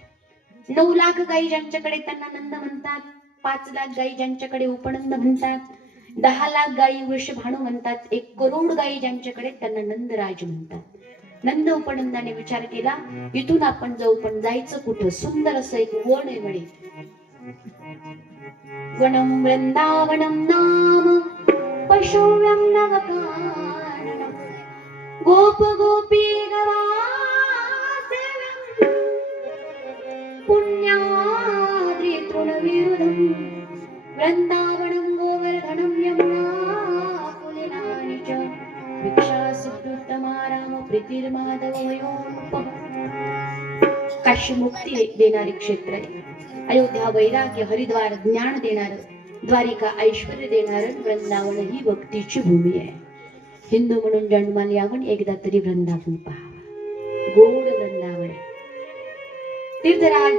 9 लाख गायी ज्यांच्याकडे त्यांना नंद म्हणतात. 5 लाख गायी ज्यांच्याकडे उपनंद म्हणतात. 10 लाख गायी वृषभाणू म्हणतात. 1 करोड गायी ज्यांच्याकडे त्यांना नंदराज म्हणतात. नंद उपनंदाने विचार केला, इथून आपण जाऊ, पण जायचं कुठं? सुंदर असं एक वन आहे म्हणे. वनम वृंदावनम नाम पशुव्यम नवकाननम गोप गोपी गवासेव्यम पुण्याद्री तृणविरुधम वृंदावनम गोवर्धनम यमुना पुलिनानि च भिक्षा सिद्धोत्तमा राम प्रीतिर्माधवयोनुपम. काशी मुक्ती देणारी क्षेत्र आहे. अयोध्या वैराग्य, हरिद्वार ज्ञान देणार, द्वारिका ऐश्वर्य देणार, वृंदावन ही भक्तीची भूमी आहे. हिंदू म्हणून जन्माला यावं, एकदा तरी वृंदावन पहावं. गोड वृंदावन. तीर्थराज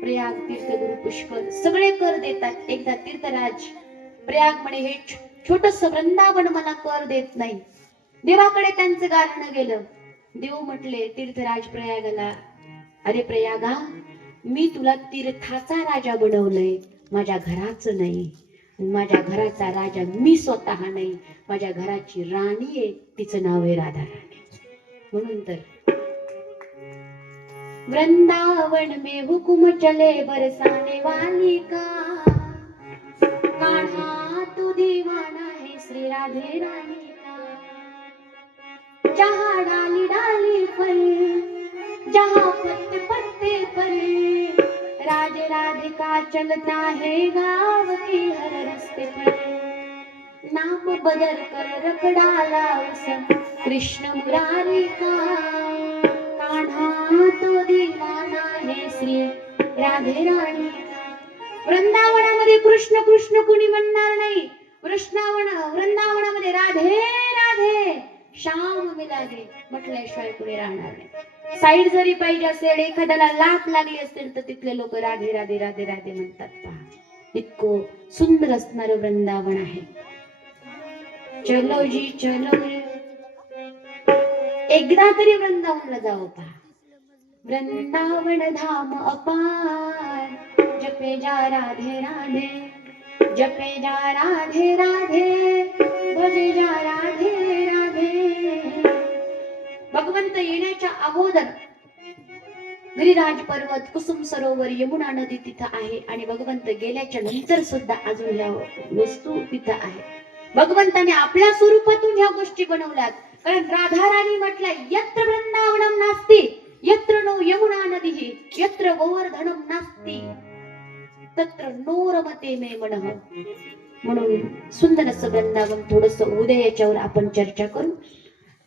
प्रयाग, तीर्थगुरु पुष्कर सगळे कर देतात. एकदा तीर्थराज प्रयाग म्हणे, हे छोटस वृंदावन मला कर देत नाही. देवाकडे त्यांचं गारणं गेलं. देव म्हटले तीर्थराज प्रयागाला, अरे प्रयागा, मी तुला तीर्थाचा राजा बनवलंय, माझ्या घराचं नाही. माझ्या घराचा राजा मी स्वतः नाही, माझ्या घराची राणी आहे, तिचं नाव आहे राधा राणी. म्हणून तर वृंदावन में हुकुम चले बरसाने वाली का, कान्हा तू दीवाना है श्री राधे रानी का. जहाँ डाली डाली पर, जहाँ पत्ते पत्ते पर, राज राधिका चलता है गाँव के हर रास्ते पर. नाम बदल कर रख डाला उस कृष्ण मुरारी का, कान्हा तो दीवाना है श्री राधे रानी का. वृंदावनामध्ये कृष्ण कृष्ण कुणी म्हणणार नाही. वृंदावनामध्ये राधे राधे श्याम मिला दे म्हटल्याशिवाय कुणी राहणार नाही. साईड जरी पाहिजे असेल, एखाद्याला लाथ लागली असेल, तर तिथले लोक राधे राधे राधे राधे म्हणतात. पहा इतकं सुंदर असणारं वृंदावन आहे. चलो जी चलो, एकदा तरी वृंदावनला जावं. पहा वृंदावन धाम अपार, जपे जा राधे राधे, जपे जा राधे राधे, भजे जा राधे राधे. भगवंत येण्याच्या अगोदर गिरिराज पर्वत, कुसुम सरोवर, यमुना नदी तिथं आहे. आणि भगवंत गेल्याच्या नंतर सुद्धा अजून ह्या वस्तू तिथं आहे. भगवंताने आपल्या स्वरूपातून ह्या गोष्टी बनवल्यात. कारण राधा राणी म्हटलं, यत्र वृंदावनम नास्ति, यत्र नो यमुना नदी, यत्र गोवर्धनम नास्ति, तत्र नो रमते मे मनः. म्हणून सुंदर असं वृंदावन. थोडस उद्या याच्यावर आपण चर्चा करू.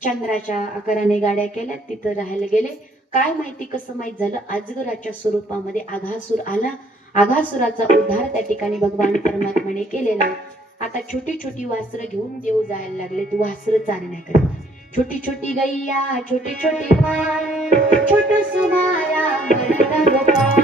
चंद्राच्या आकाराने गाड्या केल्या, तिथं राहायला गेले. काय माहिती कसं माहित झालं, अजगराच्या स्वरूपामध्ये आघासुर आला. आघासुराचा उद्धार त्या ठिकाणी भगवान परमात्म्याने केलेला. आता छोटी छोटी वासरं घेऊन देव जायला लागले. तू वासरं चालण्याकरता. छोटी छोटी गैया, छोटी छोटी माय, छोटस माया मरता गोपाळ.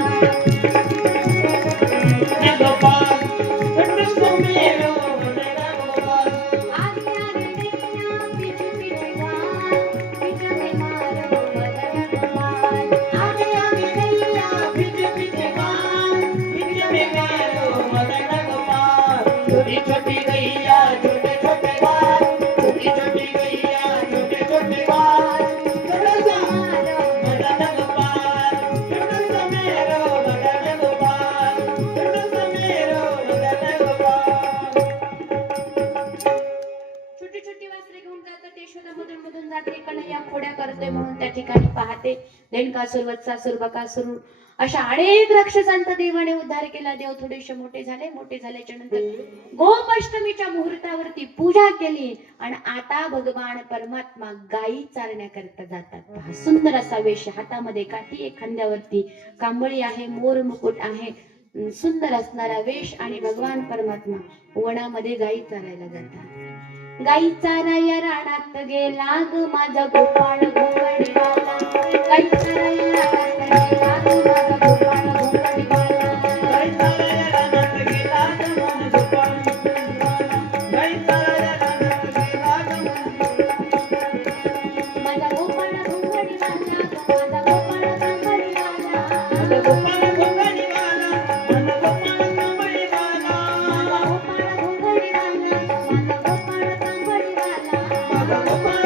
म्हणून त्या ठिकाणी पाहते. रेणकासुर, वत्सासुर, बकासुर अशा अनेक राक्षसांचा देवाने उद्धार केला. देव थोडेसे मोठे झाले. मोठे झाल्याच्या नंतर गोपाष्टमीच्या मुहूर्तावरती पूजा केली. आणि आता भगवान परमात्मा गायी चारण्याकरता जातात. पहा सुंदर असा वेश, हातामध्ये काठी, खांद्यावरती कांबळी आहे, मोर मुकुट आहे, सुंदर असणारा वेश. आणि भगवान परमात्मा वनामध्ये गायी चारायला जातात. गाई चाराया रानात गेला ग माझा गोपाळ घोंगडीवाला. गाई चाराया रानात गेला ग माझा गोपाळ घोंगडीवाला. गाई चाराया रानात गेला ग माझा गोपाळ घोंगडीवाला. गाई चाराया रानात गेला ग माझा गोपाळ घोंगडीवाला. माझा गोपाळ घोंगडीवाला. माझा गोपाळ घोंगडीवाला. माझा गोपाळ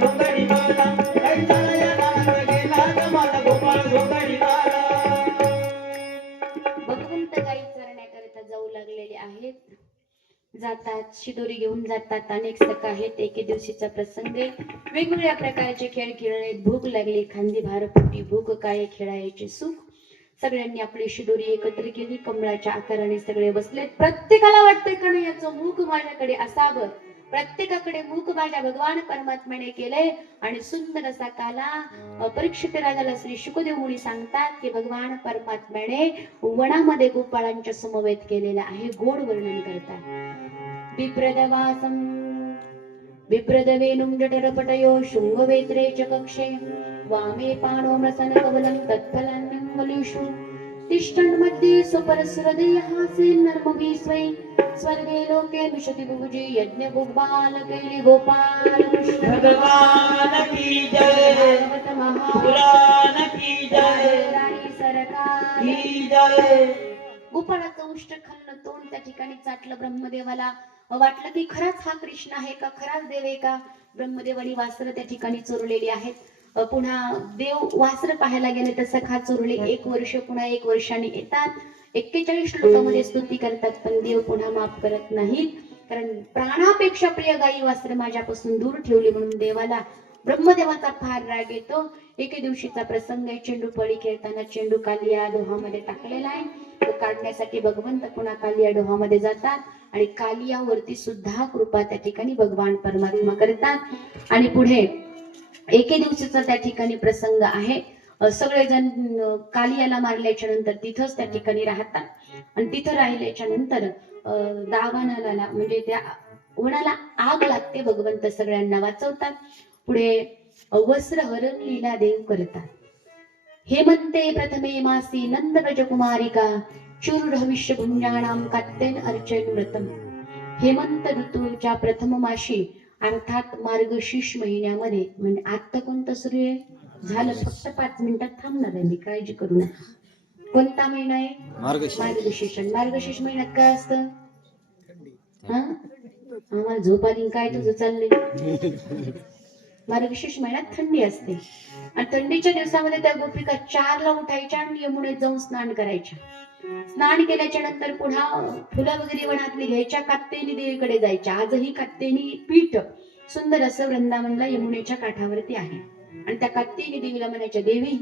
घोंगडीवाला. माझा गोपाळ घोंगडीवाला. भगवंत गाई चरण्याकरिता जाऊ लागलेले आहेत. जातात, शिदोरी घेऊन जातात. अनेक सखा आहेत. एके दिवशीचा प्रसंग आहे. वेगवेगळ्या प्रकारचे खेळ खेळले. भूक लागली, खांदी भार पोटी भूक, काय खेळायचे सुख. सगळ्यांनी आपली शिदोरी एकत्र केली. कमळाच्या आकाराने सगळे बसलेत. प्रत्येकाला वाटतंय का नाही याचं मुख माझ्याकडे असावं. प्रत्येकाकडे मुख माझ्या भगवान परमात्म्याने केले. आणि सुंदर असा काला परीक्षित राजाला श्री शुकदेव मुनी सांगतात की भगवान परमात्म्याने वनामध्ये गोपाळांच्या समवेत केलेला आहे. गोड वर्णन करतात. विप्रदवासम विप्रदवेनुं जठरपटयो शृंगवेत्रे च कक्षे वामे पाणो मसन कवलं तत्फलान्यंगलिषु तिष्ठन् मध्ये स्वपरस्वदयहासे नर्मवि स्वै स्वर्गे लोके मिषति भुजि यज्ञ गोपाल कैली गोपाल भगवान की जय, भागवत पुराण की जय, राणी सरकार की जय. गोपाळाचं उष्ट खाल्लं, तोंड त्या ठिकाणी चाटलं. ब्रह्मदेवाला वाटलं की खराच हा कृष्ण आहे का, खराच देव आहे का. ब्रह्मदेवानी वासरं त्या ठिकाणी चोरलेली आहेत. पुन्हा देव वासरं पाहायला गेले तर सखा चोरले. 1 वर्ष पुन्हा 1 वर्षांनी येतात. 41 श्लोकामध्ये स्तुती करतात. पण देव पुन्हा माफ करत नाहीत. कारण प्राणापेक्षा प्रिय गायी वासरं माझ्यापासून दूर ठेवली म्हणून देवाला ब्रह्मदेवाचा फार राग येतो. एके दिवशीचा प्रसंग आहे. चेंडू पळी खेळताना चेंडू कालिया डोहामध्ये टाकलेला आहे. तो काढण्यासाठी भगवंत पुन्हा कालिया डोहामध्ये जातात. आणि कालियावरती सुद्धा कृपा त्या ठिकाणी भगवान परमात्मा करतात. आणि पुढे एके दिवशीचा त्या ठिकाणी प्रसंग आहे. सगळेजण कालियाला मारल्याच्या नंतर तिथंच त्या ठिकाणी राहतात आणि तिथं राहिल्याच्या नंतर दावानला म्हणजे त्या वनाला आग लागते. भगवंत सगळ्यांना वाचवतात. पुढे वस्त्र हरण लीला देव करतात. हेमंते प्रथमे मासी नंद ब्रजकुमारिका चूर भविष्य भुंजाणाम कात्यन अर्चन व्रतम. हेमंत ऋतूच्या प्रथम माशी अर्थात मार्गशीर्ष महिन्यामध्ये, म्हणजे आता कोणतं सुरू आहे झालं, फक्त 5 मिनिटात थांबणार आहे मी, काळजी करू नका. कोणता महिना आहे? मार्गशीर्ष. मार्गशीर्ष महिन्यात काय असतं? हा, आम्हाला झोप आली काय तुझं चाललंय? मार्गशीर्ष महिन्यात थंडी असते आणि थंडीच्या दिवसामध्ये त्या गोपिका 4ला उठायच्या आणि यमुनेत जाऊन स्नान करायच्या. स्नान केल्याच्या नंतर पुन्हा फुलं वगैरे वनातली घ्यायच्या, कात्यायनी देवीकडे जायच्या. आजही कात्यायनी पीठ सुंदर असं वृंदावनला यमुनेच्या काठावरती आहे. आणि त्या कात्यायनी देवीला म्हणायच्या, देवी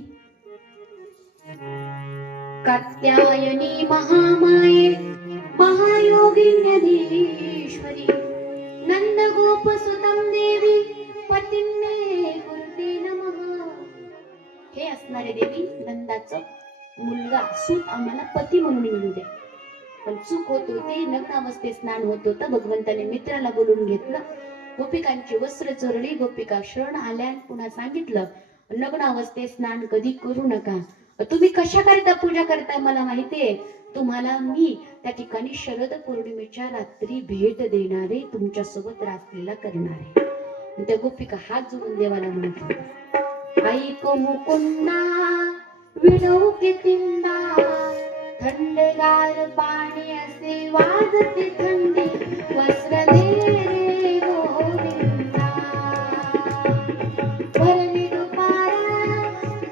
कात्यायनी महामाये महायोगिन्यधीश्वरी नंद गोप सुतम देवी पतिन्मे गुरुते नमः. हे असणारे देवी, नंदाचं मुलगा सूत आम्हाला पती म्हणून मिळू दे. पण चूक होत होती, नग्नावस्थेत स्नान होत होतं. भगवंताने मित्राला बोलून घेतलं, गोपिकांची वस्त्र चोरली. गोपिका शरण आल्या आणि पुन्हा सांगितलं, नग्नावस्थेत स्नान कधी करू नका. तुम्ही कशा करता पूजा करता मला माहितीये. तुम्हाला मी त्या ठिकाणी शरद पौर्णिमेच्या रात्री भेट देणारे, तुमच्या सोबत रात्रीला करणारे. त्या गोपिका हात जोडून देवाला म्हणत, ऐक मुकुंदा विणू कितिंदा थंडगार पाणी असे वाजते थंडी वस्त्र दे रे गोविंदा. भरली दुपारा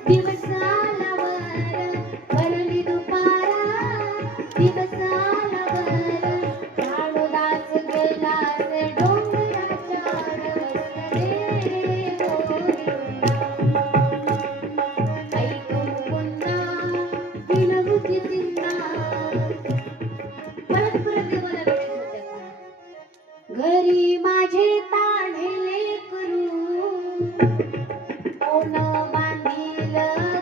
दिवस आला वर, भरली दुपारा दिवस आला वर, काळोदास गेला से डोंगराच्या वस्त्र दे रे गोविंदा. ऐक मुकुंदा विणू कितिंदा. परत देवाला वेळ होते का? घरी माझे ताढेले करू कोण बांधील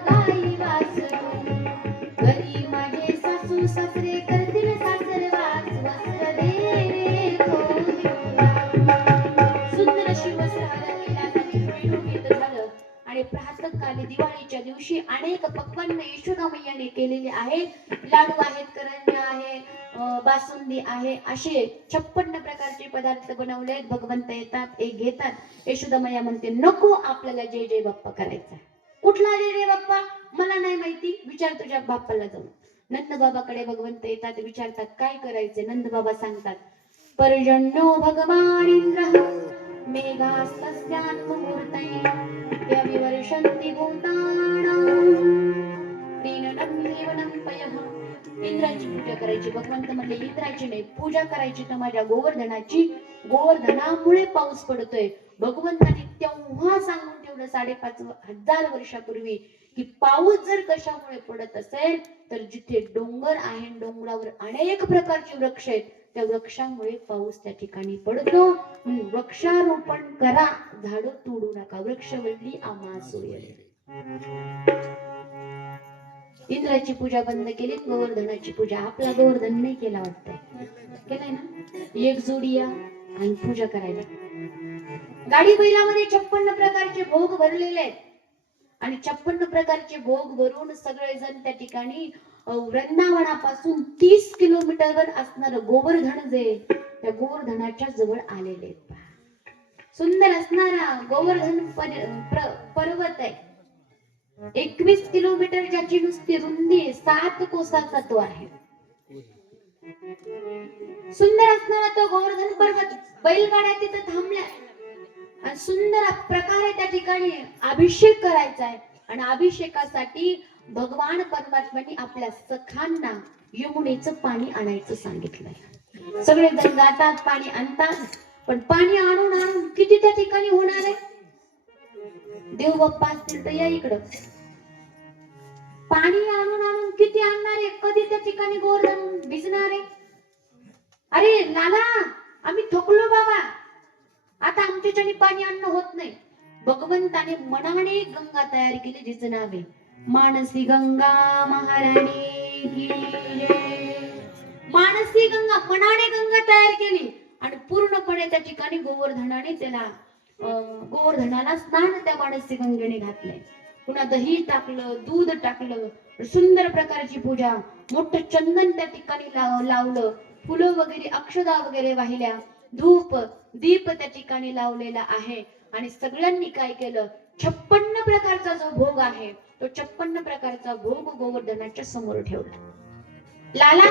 गाई वासरू. घरी माझे सासू सासरे करतील सासरवास वस्त्र दे रे गोविंदा. सुंदर अशी वस्त्र हरण लीलासाठी वेणुगीत झालं आणि प्रातःकाली दिवाळीच्या दिवशी अनेक पक्वान्न यशोदा मैयाने केलेले आहेत. लाडू आहेत, करंज्या आहे, बासुंदी आहे, असे 56 प्रकारचे पदार्थ बनवले आहेत. भगवंत येतात, एक घेतात. यशोदा मैया म्हणते, नको आपल्याला जय जय बाप्पा करायचा. कुठला जय जय बाप्पा मला नाही माहिती, विचार तुझ्या बाप्पाला जाऊन. नंद बाबाकडे भगवंत येतात, विचारतात काय करायचे. नंद बाबा सांगतात, पर्जन्यो भगवान इंद्र मेघास्तस्यान् मुहूर्तये यविवर्षन्ति भूतानां प्रीणनं जीवनं पयः. इंद्राची पूजा करायची. भगवंत म्हणले, इंद्राची नाही पूजा करायची तर माझ्या गोवर्धनाची. गोवर्धनामुळे पाऊस पडतोय. भगवंताने तेव्हा सांगून ठेवलं 5,500 वर्षापूर्वी की पाऊस जर कशामुळे पडत असेल तर जिथे डोंगर आहे, डोंगरावर अनेक प्रकारचे वृक्ष आहेत, त्या वृक्षामुळे पाऊस त्या ठिकाणी पडतो. वृक्षारोपण करा, झाडं तोडू नका. वृक्षवल्ली आमासोय. इंद्राची पूजा बंद केली, गोवर्धनाची पूजा. आपला गोवर्धन नाही केला वाटतंय, केलाय ना? एक जोडी या आणि पूजा करायला. गाडी बैलामध्ये 56 प्रकारचे भोग भरलेले आहेत आणि 56 प्रकारचे भोग भरून सगळेजण त्या ठिकाणी वृंदावनापासून 30 किलोमीटरवर असणारं गोवर्धन जे त्या गोवर्धनाच्या जवळ आलेले आहेत. सुंदर असणारा गोवर्धन पर्वत आहे. 21 किलोमीटर ज्याची नुसती रुंदी 7 कोसाचा तो आहे. सुंदर असणारा तो गोवर्धन पर्वत. बैलगाड्या तिथे थांबल्या आणि सुंदर प्रकारे त्या ठिकाणी अभिषेक करायचा आहे. आणि अभिषेकासाठी भगवान परमात्म्याने आपल्या सखांना यमुनेचं पाणी आणायचं सांगितलंय. सगळे जण जातात, पाणी आणतात. पण पाणी आणून आणून किती त्या ठिकाणी होणार आहे? देव बाप्पा असतील तर या इकडं. पाणी आणून आणून किती आणणार आहे? कधी त्या ठिकाणी गोवर्धन भिजणार आहे? अरे लाला, आम्ही थकलो बाबा, आता आमच्याच्याने पाणी आणणं होत नाही. भगवंताने मनाने गंगा तयार केली, जिचं नाव आहे मानसी गंगा महाराणी की जय. मानसी गंगा, मनाने गंगा तयार केली आणि पूर्णपणे त्या ठिकाणी गोवर्धनाने त्याला गोवर्धनाला स्नान त्या मानसी गंगेने घातलंय. पुन्हा दही टाकलं, दूध टाकलं, सुंदर प्रकारची पूजा, मोठं चंदन त्या ठिकाणी लावलं, फुलं वगैरे, अक्षदा वगैरे वाहिल्या, धूप दीप त्या ठिकाणी लावलेला आहे. आणि सगळ्यांनी काय केलं, 56 प्रकारचा जो भोग आहे तो 56 प्रकारचा भोग गोवर्धनाच्या समोर ठेवला. लाला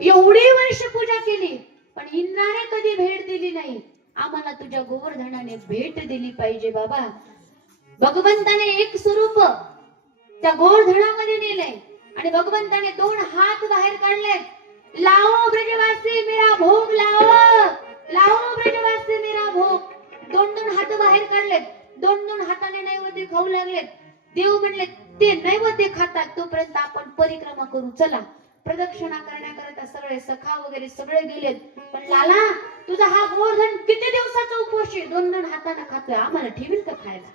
एवढी वर्ष पूजा केली पण इंद्राने कधी भेट दिली नाही, आम्हाला तुझ्या गोवर्धनाने भेट दिली पाहिजे बाबा. भगवंताने एक स्वरूप त्या गोवर्धनामध्ये नेलंय आणि भगवंताने 2 हात बाहेर काढले, लाओ ब्रजवासी मेरा भोग लाओ, लाओ ब्रजवासी मेरा भोग. 2 हात बाहेर काढलेत, 2 हाताने नैवेद्य खाऊ लागलेत. देव म्हणले ते नैवेद्य खातात तोपर्यंत आपण परिक्रमा करू, चला. प्रदक्षिणा करण्याकरता सगळे सखा वगैरे सगळे गेलेत. पण लाला तुझा हा गोवर्धन किती दिवसाचा उपवास आहे, 2 हाताने खातोय, आम्हाला ठेवील का खायला?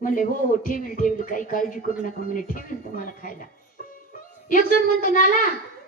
म्हणले हो हो ठेवील ठेवील, काही काळजी करू नका, म्हणे ठेवील तुम्हाला खायला. एक जण म्हणतो नाला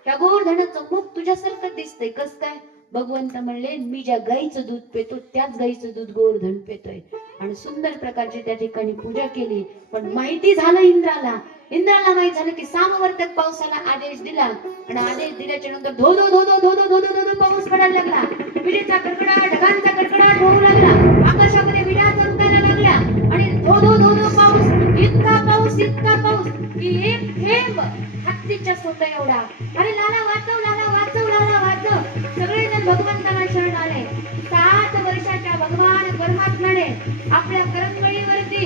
या गोवर्धनाचं मुख तुझ्यासारखं दिसतंय, कस काय? भगवंत म्हणले मी ज्या गाईचं दूध पितो त्याच गाईचं दूध गोवर्धन पितोय. आणि सुंदर प्रकारची त्या ठिकाणी पूजा केली. पण माहिती झालं इंद्राला माहित झालं की सामवर्तक पावसाला आदेश दिला आणि आदेश दिल्याच्या नंतर धो धो धो धो धो धो धो धो धो पाऊस पडायला लागला. विजेचा कडकडाट, ढगांचा कडकडाट होऊ लागला, आकाशामध्ये विजा चमकायला लागल्या आणि धो धो धो धो पाऊस, इतका पाऊस की एक थेंब हत्तीच्या सोता एवढा. अरे लाला वाचव, लाला वाचव, लाला वाचव. सगळेजण भगवंताला शरण आले. 7 वर्षाच्या भगवान परमात्म्याने आपल्या करंगळीवरती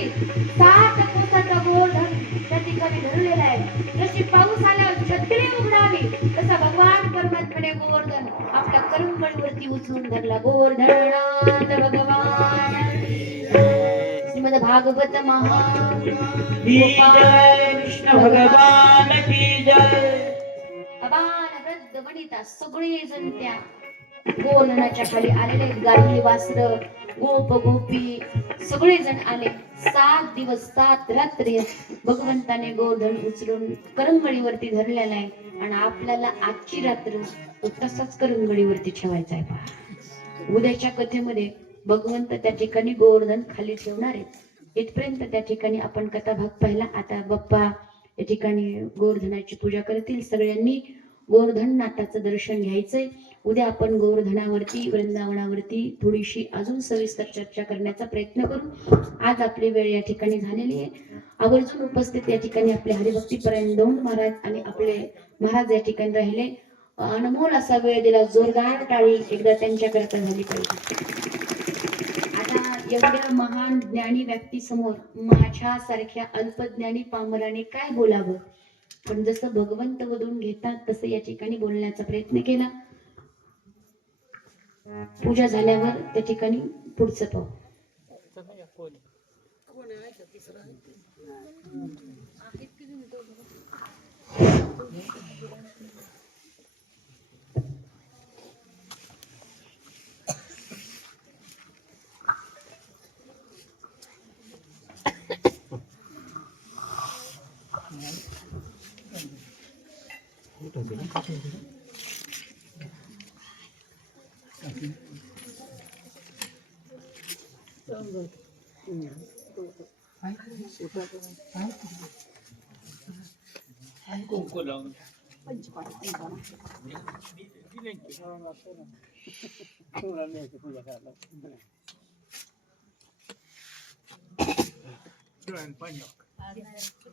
7 कोसाचा गोवर्धन त्या ठिकाणी धरलेला आहे. जशी पाऊस आल्यावर छत्री उघडावी तसा भगवान परमात्म्याने गोवर्धन आपल्या करंगळीवरती उचलून धरला. गोवर्धनाथ भगवान श्रीमद भागवत कृष्ण भगवान की जय. अबाल वृद्ध वनिता सगळे जण त्या गोवर्धनाच्या खाली आलेले, गाई वासर गोप गोपी सगळे जण आले. 7 दिवस 7 रात्री भगवंताने गोवर्धन उचलून करंगळीवरती धरलेला आहे आणि आपल्याला आजची रात्र तो तसाच करंगळीवरती ठेवायचा आहे. पहा उद्याच्या कथेमध्ये भगवंत त्या ठिकाणी गोवर्धन खाली ठेवणार आहे. इथपर्यंत त्या ठिकाणी आपण कथा भाग पाहिला. आता बाप्पा या ठिकाणी गोवर्धनाची पूजा करतील. सगळ्यांनी गोवर्धन नाथाचं दर्शन घ्यायचंय. उद्या आपण गोवर्धनावरती, वृंदावनावरती थोडीशी अजून सविस्तर चर्चा करण्याचा प्रयत्न करू. आज आपली वेळ या ठिकाणी झालेली आहे. आवर्जून उपस्थित या ठिकाणी आपले हरिभक्तीपरायण दौंड महाराज आणि आपले महाराज या ठिकाणी राहिले. अनमोल असा वेळ दिला, जोरदार टाळी एकदा त्यांच्याकरता झाली पाहिजे. आता एवढ्या महान ज्ञानी व्यक्ती समोर माझ्यासारख्या अल्पज्ञानी पामराने काय बोलावं, पण जसं भगवंत वधून घेतात तसं या ठिकाणी बोलण्याचा प्रयत्न केला. पूजा झाल्यावर त्या ठिकाणी पुढचं पाहू.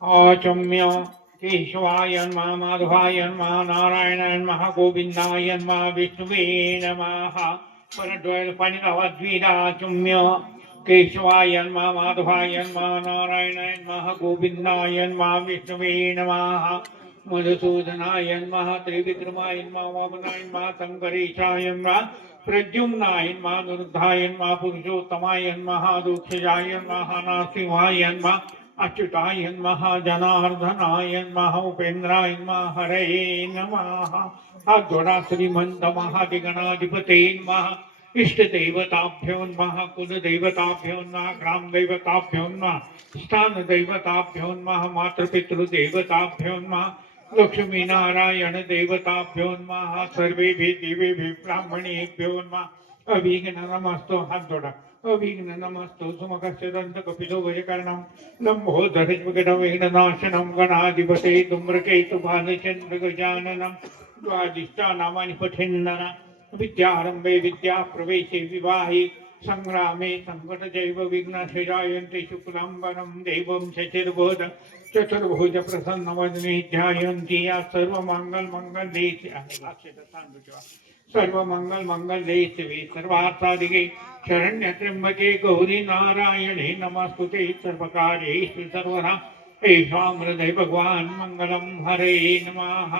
आचम्य केशवाय नमः, माधवाय नमः, नारायणाय नमः, गोविंदाय नमः, विष्णुवे नमः. परद्वय पाणी गावात द्विराचम्य केशवाय नमः, माधवाय नमः, नारायणाय नमः, गोविंदाय नमः, विष्णुवे नमः. मधुसूदनाय नमः, त्रिविक्रमाय नमः, वामनाय नमः, शंकरेशाय नमः, प्रद्युम्नाय नमः, निरुद्धाय नमः, पुरुषोत्तमाय नमः, दुःखजाय नमः, नासिंहाय नमः, अच्युताय नमः, जनार्दनाय नमः, उपेन्द्राय नमः, हरे नमः. हात जोडा श्रीमंत महादिगणाधिपते नमः, इष्टदैवताभ्यो नमः कुलदैवताभ्यो नमः ग्रामदैवताभ्यो नमः स्थानदैवताभ्यो नमः मातृपितृदेवताभ्यो नमः लक्ष्मी नारायण देवताभ्यो नमः सर्वेभिः देवेभिः ब्राह्मणेभ्यो नमः अभिघ्न नमस्तो हात जोडा अभिघ्न नमस्तो सुमुखस्य दन्तकपिलो वयकर्णं लम्बोदरज्वगडं विघ्ननाशनं गणाधिपते धूम्रकेतु बालचन्द्र गजाननं द्वादिष्टानामानि पठेन्नर विद्यारम्भे विद्याप्रवेशे विवाहे संग्रामे संकटजैव विघ्नाशे जायन्ते शुक्लाम्बरं देवं चतुर्भुज प्रसन्नवदने ध्यायन्ति या सर्वमङ्गलमङ्गले सर्वमङ्गलमङ्गले शिवे सर्वार्थसाधिके शरण्यत्र्यम्बके गौरी नारायणे नमस्तुते सर्वकार्येषु सर्वदा एषां हृदय भगवान् मङ्गलं हरे नमः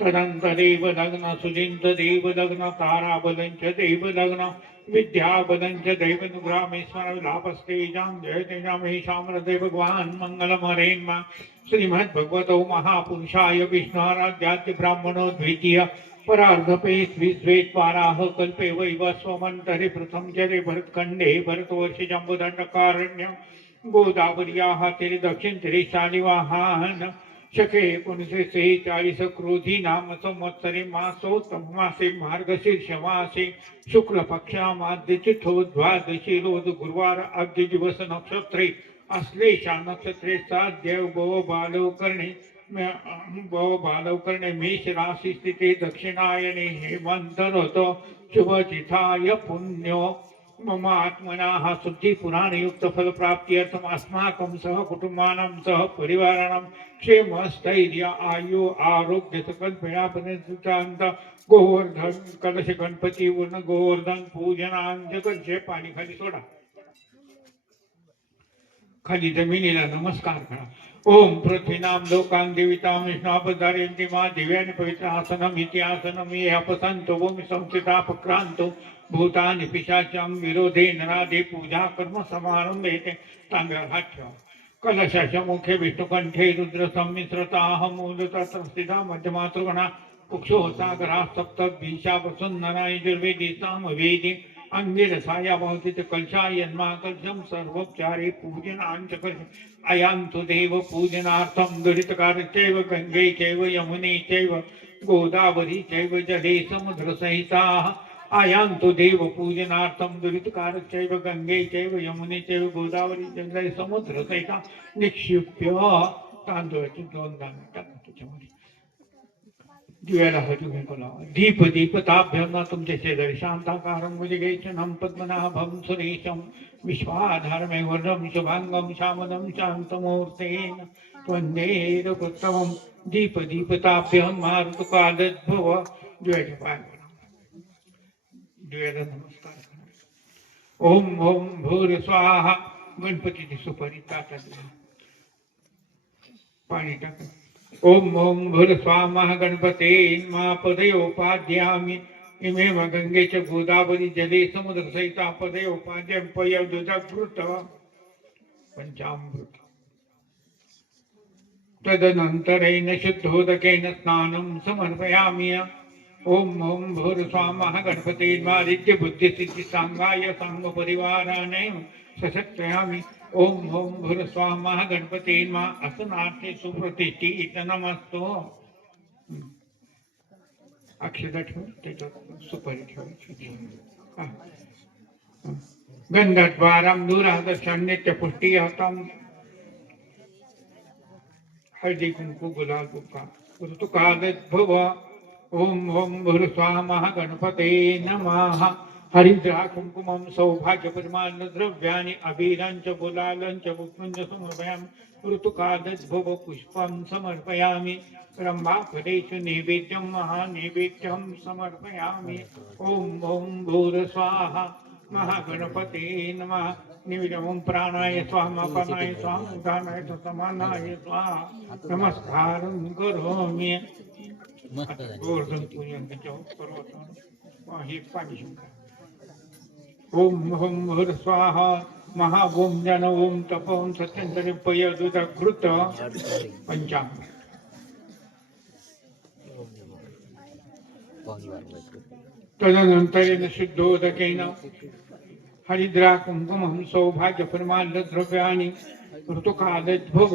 तदन्तदेव लग्न सुजिन्त देव लग्न ताराबलं च देव लग्न विद्याबलं च दैवनुग्रामेश्वर लाभस्तेजां जयतेजां एषां हृदय भगवान् मङ्गलं हरे नमः श्रीमद्भगवतो महापुरुषाय विष्णुराध्यात्य ब्राह्मणो द्वितीय परार्धपे स्वेत्पाराः कल्पे वैवस्वमन्तरे प्रथम चरे भरतखण्डे भरतवर्षे जम्बुदण्डकारण्यं गोदावर्याः तीरे दक्षिण तीरे शालिवाहन शके 1946 क्रोधी नाम संवत्सरे मासोत्तम मासे मार्गशीर्ष मासे शुक्ल पक्षामाद्य तिथो द्वादशी रोज गुरुवार आद्य दिवस नक्षत्रे अश्लेषा नक्षत्रे साध्यव भव बालवकर्णे मेष राशि स्थिते दक्षिणायने हेमंत ऋतो शुभ चिथाय पुण्यो मम आत्मनाः शुद्धि पुराण युक्त फल प्राप्त्यर्थम अस्माकं सह कुटुंबानां सह परिवाराणां क्षेम स्थैर्य आयु आरोग्य सकल पिढापर्यंत गोवर्धन कलश गणपती वर्ण गोवर्धन पूजनांत कलशे पाणी खाली सोडा खाली जमिनीला नमस्कार करा ओम पृथ्वीनां लोकान् देवितां विष्णापधारयन्ति मा दिव्यानि पवित्र आसनम् इति आसनं ये अपसन्तो भूमि संस्थितापक्रान्तो भूतानि पिशाचं विरोधे नरादे पूजा कर्म समारंभे तांब्यावर हात ठेवा कलशाच्या मुखे विष्णुकंठे रुद्र संमिश्रताः मूलतः स्थिता मध्यमातृगणा कुक्षो सागरा सप्त बीशापासून नरा यजुर्वेदी सामवेदी अंगिरसाया भवति कलशायन्मा कलशं सर्वोपचारे पूजनांच कलश अयांतु देव पूजनार्थं दुरितकारश्चैव गंगे चैव यमुने चैव गोदावरी चैव जले समुद्रसहिताः आयांतु देव पूजनार्थं दुरितकारश्चैव गंगे चैव यमुने चैव गोदावरी जले समुद्रसहिता निक्षिप्य तांदूळाची 2 दाणे टाका त्याच्यामध्ये दिव्याला हजून बोलावा दीप दीपताभ्यंना तुमचे शेजारी शांताकारं भुजगेशनं पद्मनाभं सुरेशं विश्वाधारमे वर्णं शुभांगं श्यामलं शान्तमूर्तेन वन्दे रघुत्तमं दीप दीपताभ्यं मारुतकालद्भव दिव्याच्या पाय दिव्याला नमस्कार करा ओम ओम भूर स्वाहा गणपतीची सुपारी ताटात पाणी टाका ओम ओम भूर स्वाहा गणपते मा पदयोपाध्यामि इमे गंगेच गोदावरी जले समुद्र सहिता पदयोपाद्यं पयदुदकृत पंचामृत तदनन्तरेण शुद्धोदकेन स्नानं समर्पयामि ओम ओम भूर स्वाहा गणपते मादित्य बुद्धि सिद्धि सांगाय सांग परिवाराने सशक्तयामि ओम ओम भूर स्वाहा गणपते मा असनार्थे सुप्रतिष्ठित नमस्तो अक्षता ठेव त्याच्यात सुपारी ठेवायची गंधद्वारं दूरादर्शन्यत्य पुष्टिहतं हळदी कुंकू गुलाल बुक्का ऋतुकालद्भव ओम ओम भूर स्वाहा गणपते नमः हरिद्रा कुंकुमं सौभाग्य परिमाण द्रव्यानि अबीरांच गुलालंच पुष्पंच समर्पयामि ऋतुकालद्भव पुष्पं समर्पयामि ब्रह्माफलेषु नैवेद्यं महानैवेद्यं समर्पयामि ओम ओम भूर स्वाहा महागणपते नमः निवेदनं प्राणाय स्वाहा अपानाय स्वाहा उदानाय समानाय स्वाहा नमस्कारं करोमि गोवर्धन पूजन त्याच्यावर हे पाणी शिंका ओम ओम भूर स्वाहा महा ओम जन ओम तप ओम सत्यंतरे पय दुधकृत पंचामृत तदनंतरेण शुद्धोदकेन हरिद्रा कुंकुमं सौभाग्यप्रमाल्यद्रव्याणि ऋतुकालोद्भव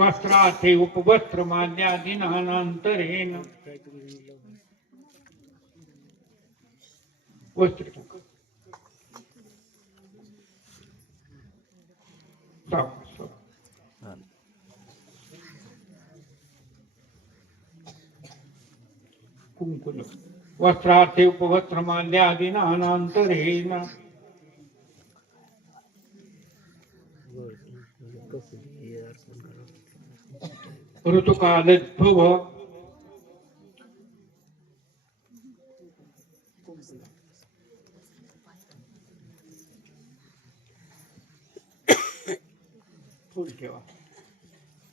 वस्त्रार्थे उपवस्त्रमाल्यादीनानन्तरेण वस्त्र कुंकुल वस्त्रार्थे उपवस्त्रमाल्यादीनानन्तरेण ऋतुकालोद्भव फुल ठेवा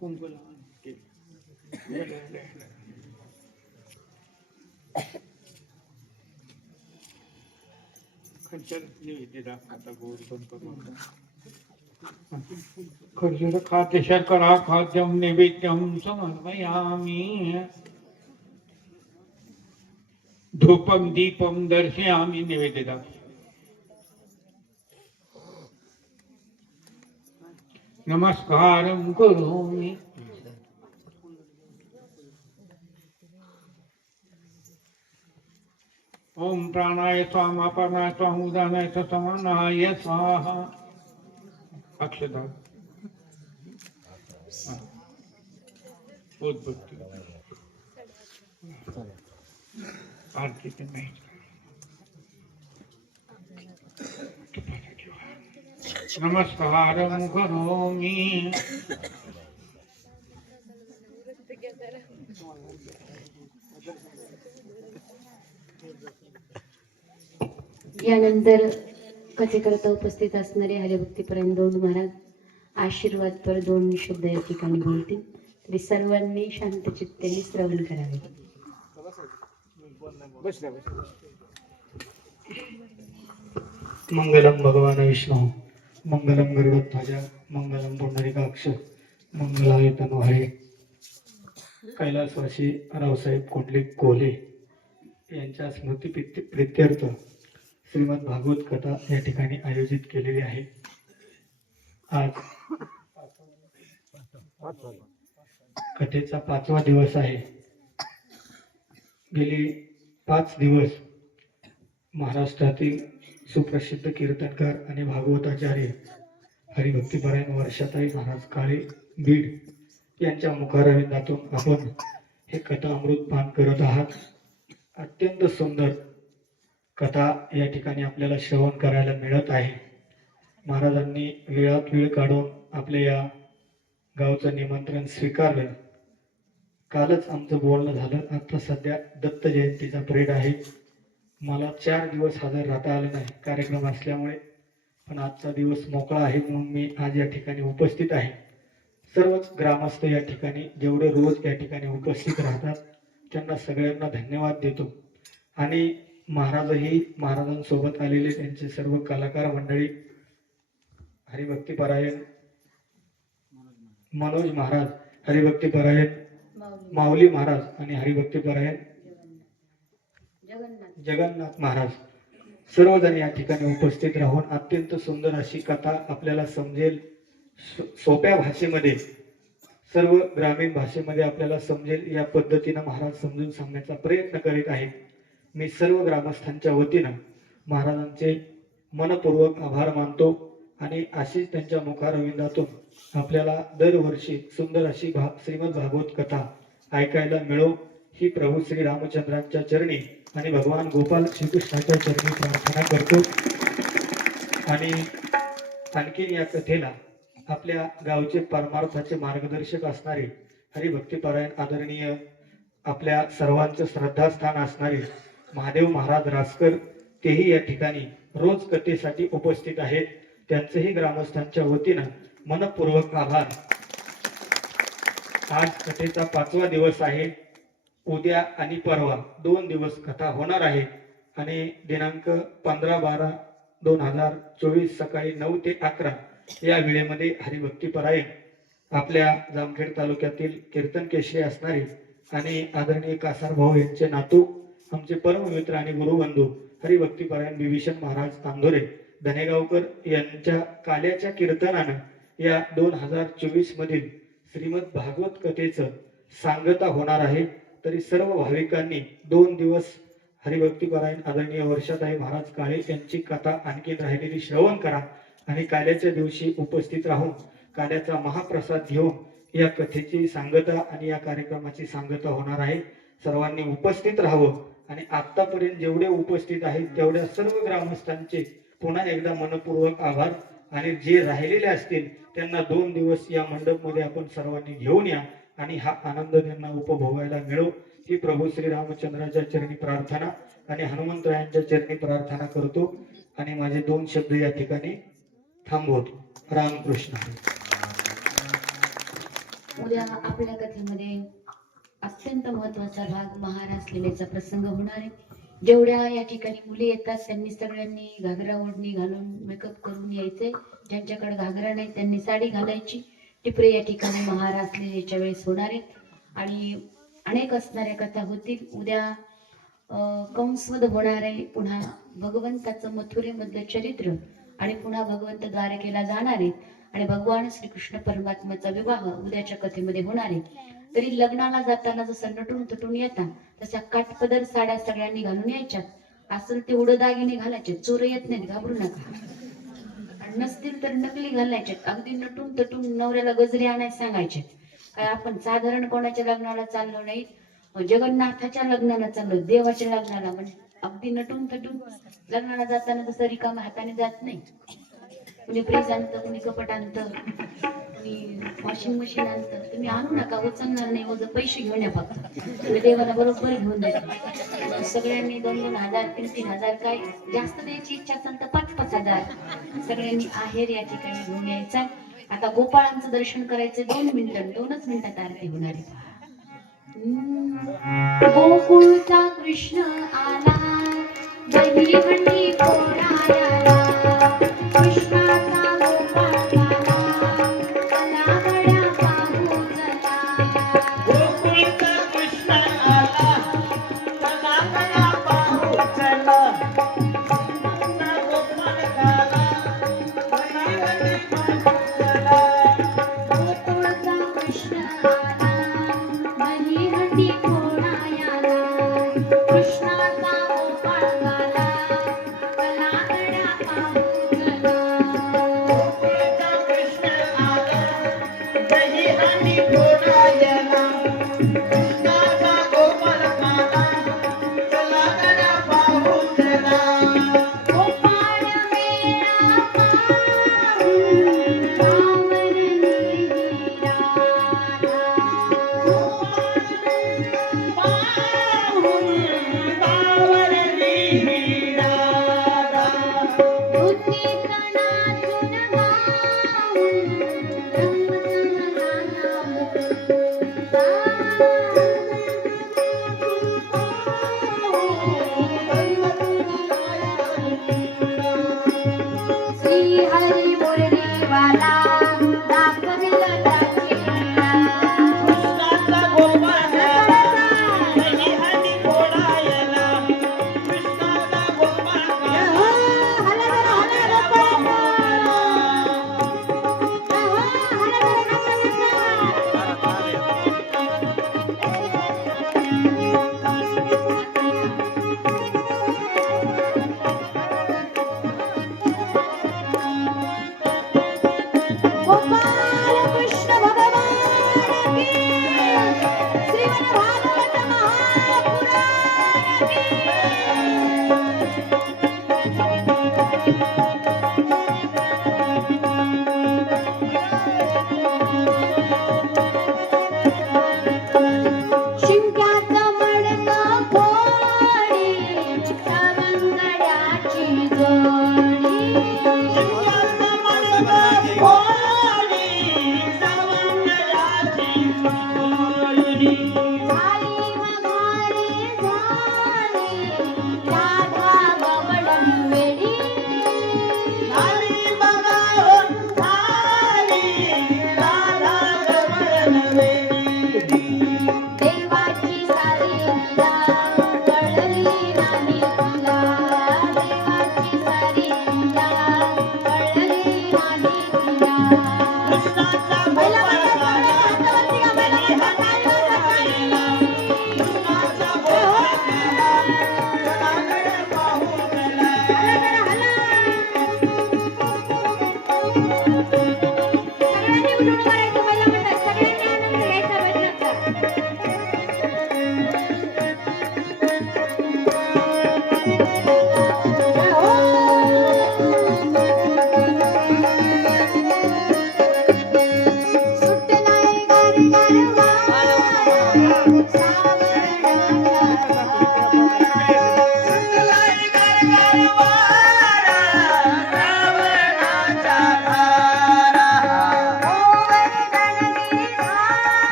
कुंकुल खर्जूर खाद्य शर्करा खाद्यम नैवेद्यम समर्पयामि धूपम दीपम दर्शयामि निवेदिता नमस्कारं करोमि ओम प्राणाय स्वाहा अपानाय स्वाहा उदानाय समानाय स्वाहा अक्षता उद्भक्ति आरती के नहीं नमस्कारं करोमि यानंतर कथेकरता उपस्थित असणारे हरिभक्तीपरायण दोन महाराज आशीर्वादपर दोन शब्द या ठिकाणी बोलतील तरी सर्वांनी शांत चित्तेने श्रवण करावे. मंगलम भगवान विष्णु मंगलम गरुडध्वज मंगलम पुंडरीकाक्ष मंगलाय तनोहरे. कैलासवासी रावसाहेब कुंडलिक कोल्हे यांच्या स्मृती प्रित्यर्थ श्रीमद भागवत कथा या ठिकाणी आयोजित केलेली आहे. आज कथेचा 5वा दिवस आहे. गेले 5 दिवस महाराष्ट्रातील सुप्रसिद्ध कीर्तनकार आणि भागवताचार्य हरिभक्तीपरायण वर्षाताई महाराज काळे बीड यांच्या मुखारविंदातून आपण हे कथा अमृतपान करत आहात. अत्यंत सुंदर कथा या ठिकाणी आपल्याला श्रवण करायला मिळत आहे. महाराजांनी वेळात वेळ काढून आपल्या या गावचं निमंत्रण स्वीकारलं. कालच आमचं बोलणं झालं. आता सध्या दत्त जयंतीचा परेड आहे. मला 4 दिवस हजर राहता आलं नाही कार्यक्रम असल्यामुळे, पण आजचा दिवस मोकळा आहे म्हणून मी आज या ठिकाणी उपस्थित आहे. सर्वच ग्रामस्थ या ठिकाणी जेवढे रोज या ठिकाणी उपस्थित राहतात त्यांना सगळ्यांना धन्यवाद देतो. आणि महाराजही महाराजांसोबत आलेले त्यांचे सर्व कलाकार मंडळी हरिभक्तीपरायण मनोज महाराज, हरिभक्तीपरायण माऊली महाराज आणि हरिभक्तीपरायण जगन्नाथ महाराज सर्वजण या ठिकाणी उपस्थित राहून अत्यंत सुंदर अशी कथा आपल्याला समजेल, सोप्या भाषेमध्ये, सर्व ग्रामीण भाषेमध्ये आपल्याला समजेल या पद्धतीनं महाराज समजून सांगण्याचा प्रयत्न करीत आहेत. मी सर्व ग्रामस्थांच्या वतीनं महाराजांचे मनपूर्वक आभार मानतो आणि अशीच त्यांच्या मुखारविंदातून आपल्याला दरवर्षी सुंदर अशी श्रीमद भागवत कथा ऐकायला मिळो ही प्रभू श्री रामचंद्रांच्या चरणी आणि भगवान गोपाल श्रीकृष्णाच्या चरणी प्रार्थना करतो. आणि आणखीन या कथेला आपल्या गावचे परमार्थाचे मार्गदर्शक असणारे हरिभक्तीपरायण आदरणीय आपल्या सर्वांचं श्रद्धास्थान असणारे महादेव महाराज रासकर तेही या ठिकाणी रोज कथेसाठी उपस्थित आहेत. त्यांचेही ग्रामस्थांच्या वतीनं मनपूर्वक आभार. आज कथेचा 5वा दिवस आहे. उद्या आणि परवा 2 दिवस कथा होणार आहे आणि दिनांक 15/12/2024 सकाळी 9 ते 11 या वेळेमध्ये हरिभक्तीपरायण आपल्या जामखेड तालुक्यातील कीर्तन केशरी असणारे आणि आदरणीय कासार भाऊ यांचे नातू आमचे परममित्र आणि गुरुबंधू हरिभक्तीपरायण विभीषण महाराज तांदोरे धनेगावकर यांच्या काल्याच्या कीर्तनानं या 2024 मधील श्रीमद भागवत कथेचं सांगता होणार आहे. तरी सर्व भाविकांनी 2 दिवस हरिभक्तीपरायण आदरणीय वर्षाताई महाराज काळे यांची कथा आणखी राहिलेली श्रवण करा आणि काल्याच्या दिवशी उपस्थित राहून काल्याचा महाप्रसाद घेऊन या कथेची सांगता आणि या कार्यक्रमाची सांगता होणार आहे. सर्वांनी उपस्थित राहावं आणि आतापर्यंत जेवढे उपस्थित आहेत तेवढ्या सर्व ग्रामस्थांचे पुन्हा एकदा मनपूर्वक आभार आणि जे राहिलेले असतील त्यांना 2 दिवस या मंडपमध्ये आपण सर्वांनी घेऊन या आणि हा आनंद त्यांना उपभोगायला मिळो ही प्रभू श्री रामचंद्राच्या चरणी प्रार्थना आणि हनुमंतरायांच्या चरणी प्रार्थना करतो आणि माझे 2 शब्द या ठिकाणी थांबवतो. रामकृष्ण हरी. उद्या आपल्या कथेमध्ये अत्यंत महत्वाचा भाग महाराज लीलेचा प्रसंग होणार आहे. जेवढ्या या ठिकाणी मुली येतात त्यांनी सगळ्यांनी घागरा ओढणी घालून मेकअप करून यायचे. ज्यांच्याकडे घागरा नाही त्यांनी साडी घालायची. टिपरे या ठिकाणी महाराज लीलेच्या वेळेस होणार आहेत आणि अनेक असणाऱ्या कथा होतील. उद्या कंसवध होणार आहे. पुन्हा भगवंताचं मथुरेमधलं चरित्र आणि पुन्हा भगवंत द्वारकेला जाणार आहेत आणि भगवान श्रीकृष्ण परमात्म्याचा विवाह उद्याच्या कथेमध्ये होणार आहे. तरी लग्नाला जाताना जसं नटून तटून येतात तशा काठपदर साड्या सगळ्यांनी घालून यायच्यात. असेल ते उडदागिने घालायचे. चोर येत नाहीत, घाबरू नका. नसतील तर नकली घालायचे. अगदी नटून तटून नवऱ्याला गजरे आणायला सांगायचे. काय आपण साधारण कोणाच्या लग्नाला चाललो नाही, जगन्नाथाच्या लग्नाला चाललो, देवाच्या लग्नाला. म्हणजे अगदी नटून तटून लग्नाला जाताना तसं रिकाम्या हाताने जात नाही. कुणी प्रेस आणतं, कुणी कपट आणतं, कुणी वॉशिंग मशीन आणतं. तुम्ही आणू नका, उचलणार नाही. मग पैसे घेऊन या फक्त. तुम्ही देवाला बरोबर घेऊन देतो. सगळ्यांनी 2-2 हजार 3-3 हजार, काय जास्त द्यायची इच्छा असेल तर 5-5 हजार सगळ्यांनी आहेर या ठिकाणी घेऊन यायचा. आता गोपाळांचं दर्शन करायचं. 2 मिनिटं, 2च मिनिटात आरती होणार आहे. गोकुळचा कृष्ण आला, दहीहंडी फोडायला. कृष्णाचा गोपाळ आला, आला गड्या पाहू चला. गोकुळचा कृष्ण आला, चला गड्या पाहू चला. कृष्णाचा गोपाळ आला, दहीहंडी पाहू चला. गोकुळचा कृष्ण आला, दहीहंडी फोडायला. कृष्णाचा गोपाळ आला,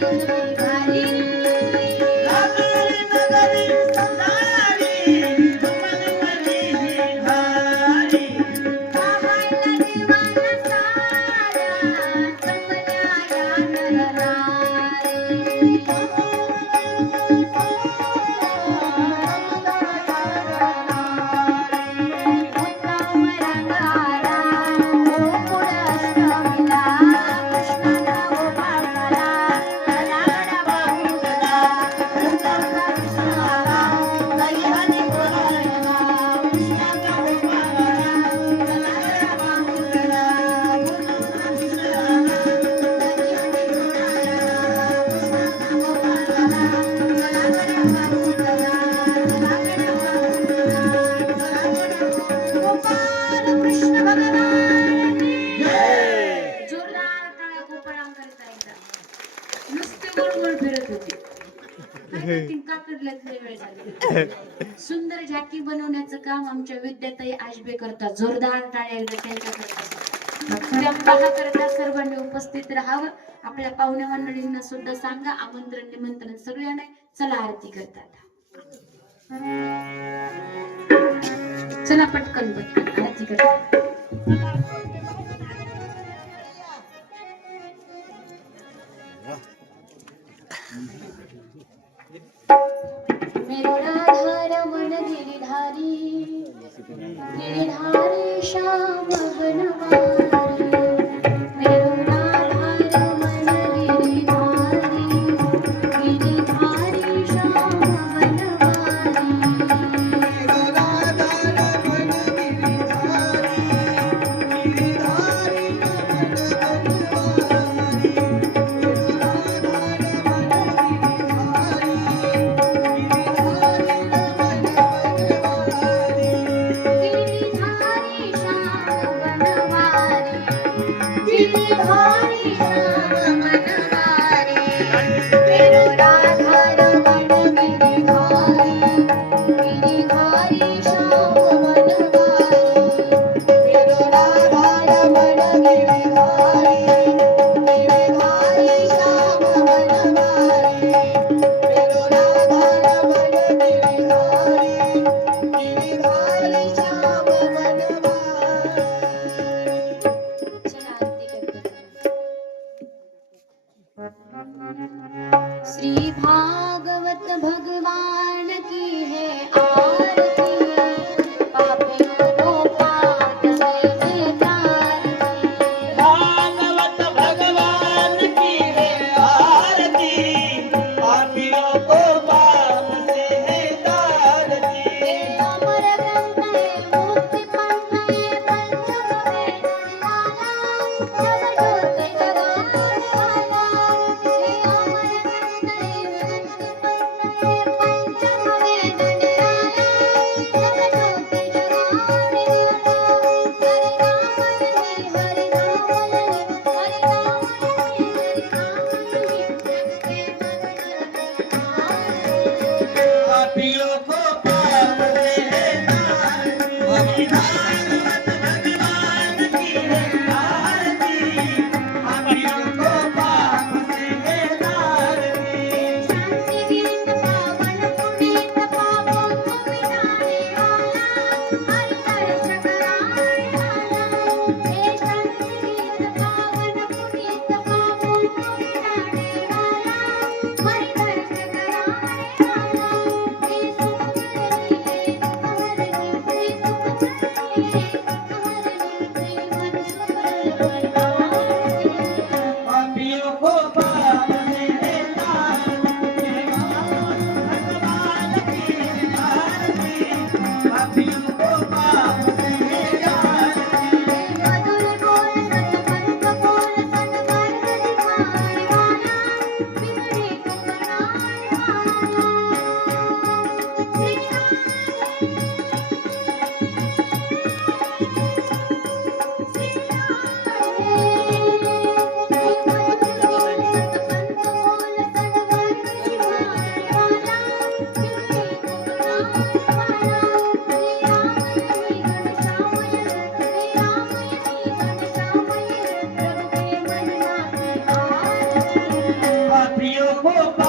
घाली नगरी नगरी संसारी मनमनी भारी बाबाला देवाला सारा संपल्या या नरनारी कृष्ण भगवान जोरदार टाळ्या गोपाळाम करता एकदा नुसते गोल फिरत होते काकडल्यातले वेळ झाली सुंदर झाकी बनवण्याचं काम आमच्या विद्याताई आजबे करतात जोरदार टाळ्या एकदा त्यांच्या करतात करता सर्वांनी उपस्थित राहावं आपल्या पाहुण्या मंडळींना सुद्धा सांगा आमंत्रण निमंत्रण सगळ्यांना चला आरती करतात चला पटकन पटकन आरती करतात मेरो राधारमण गिरिधारी गिरिधारी श्याम बनवारी मेरो राधारमण गिरिधारी गिरिधारी श्याम बनवारी गिरिधारी श्याम बनवारी गिरिधारी श्याम बनवारी मेरो राधारमण गिरिधारी गिरिधारी श्याम बनवारी मेरो राधारमण गिरिधारी गिरिधारी श्याम बनवारी मेरो राधारमण गिरिधारी गिरिधारी श्याम बनवारी चला आरती करते श्री भागवत भगवान की है आरती पापियों को पाप से तारती भागवत भगवान की है आरती पापियों को पाप से है तारती अमर ग्रंथ है मुक्ति पंथ है पंचम वेद निराला जग जोत जगाने वाला हे अमर ग्रंथ है मुक्ति पंथ है पंचम वेद निराला प्रिय गोप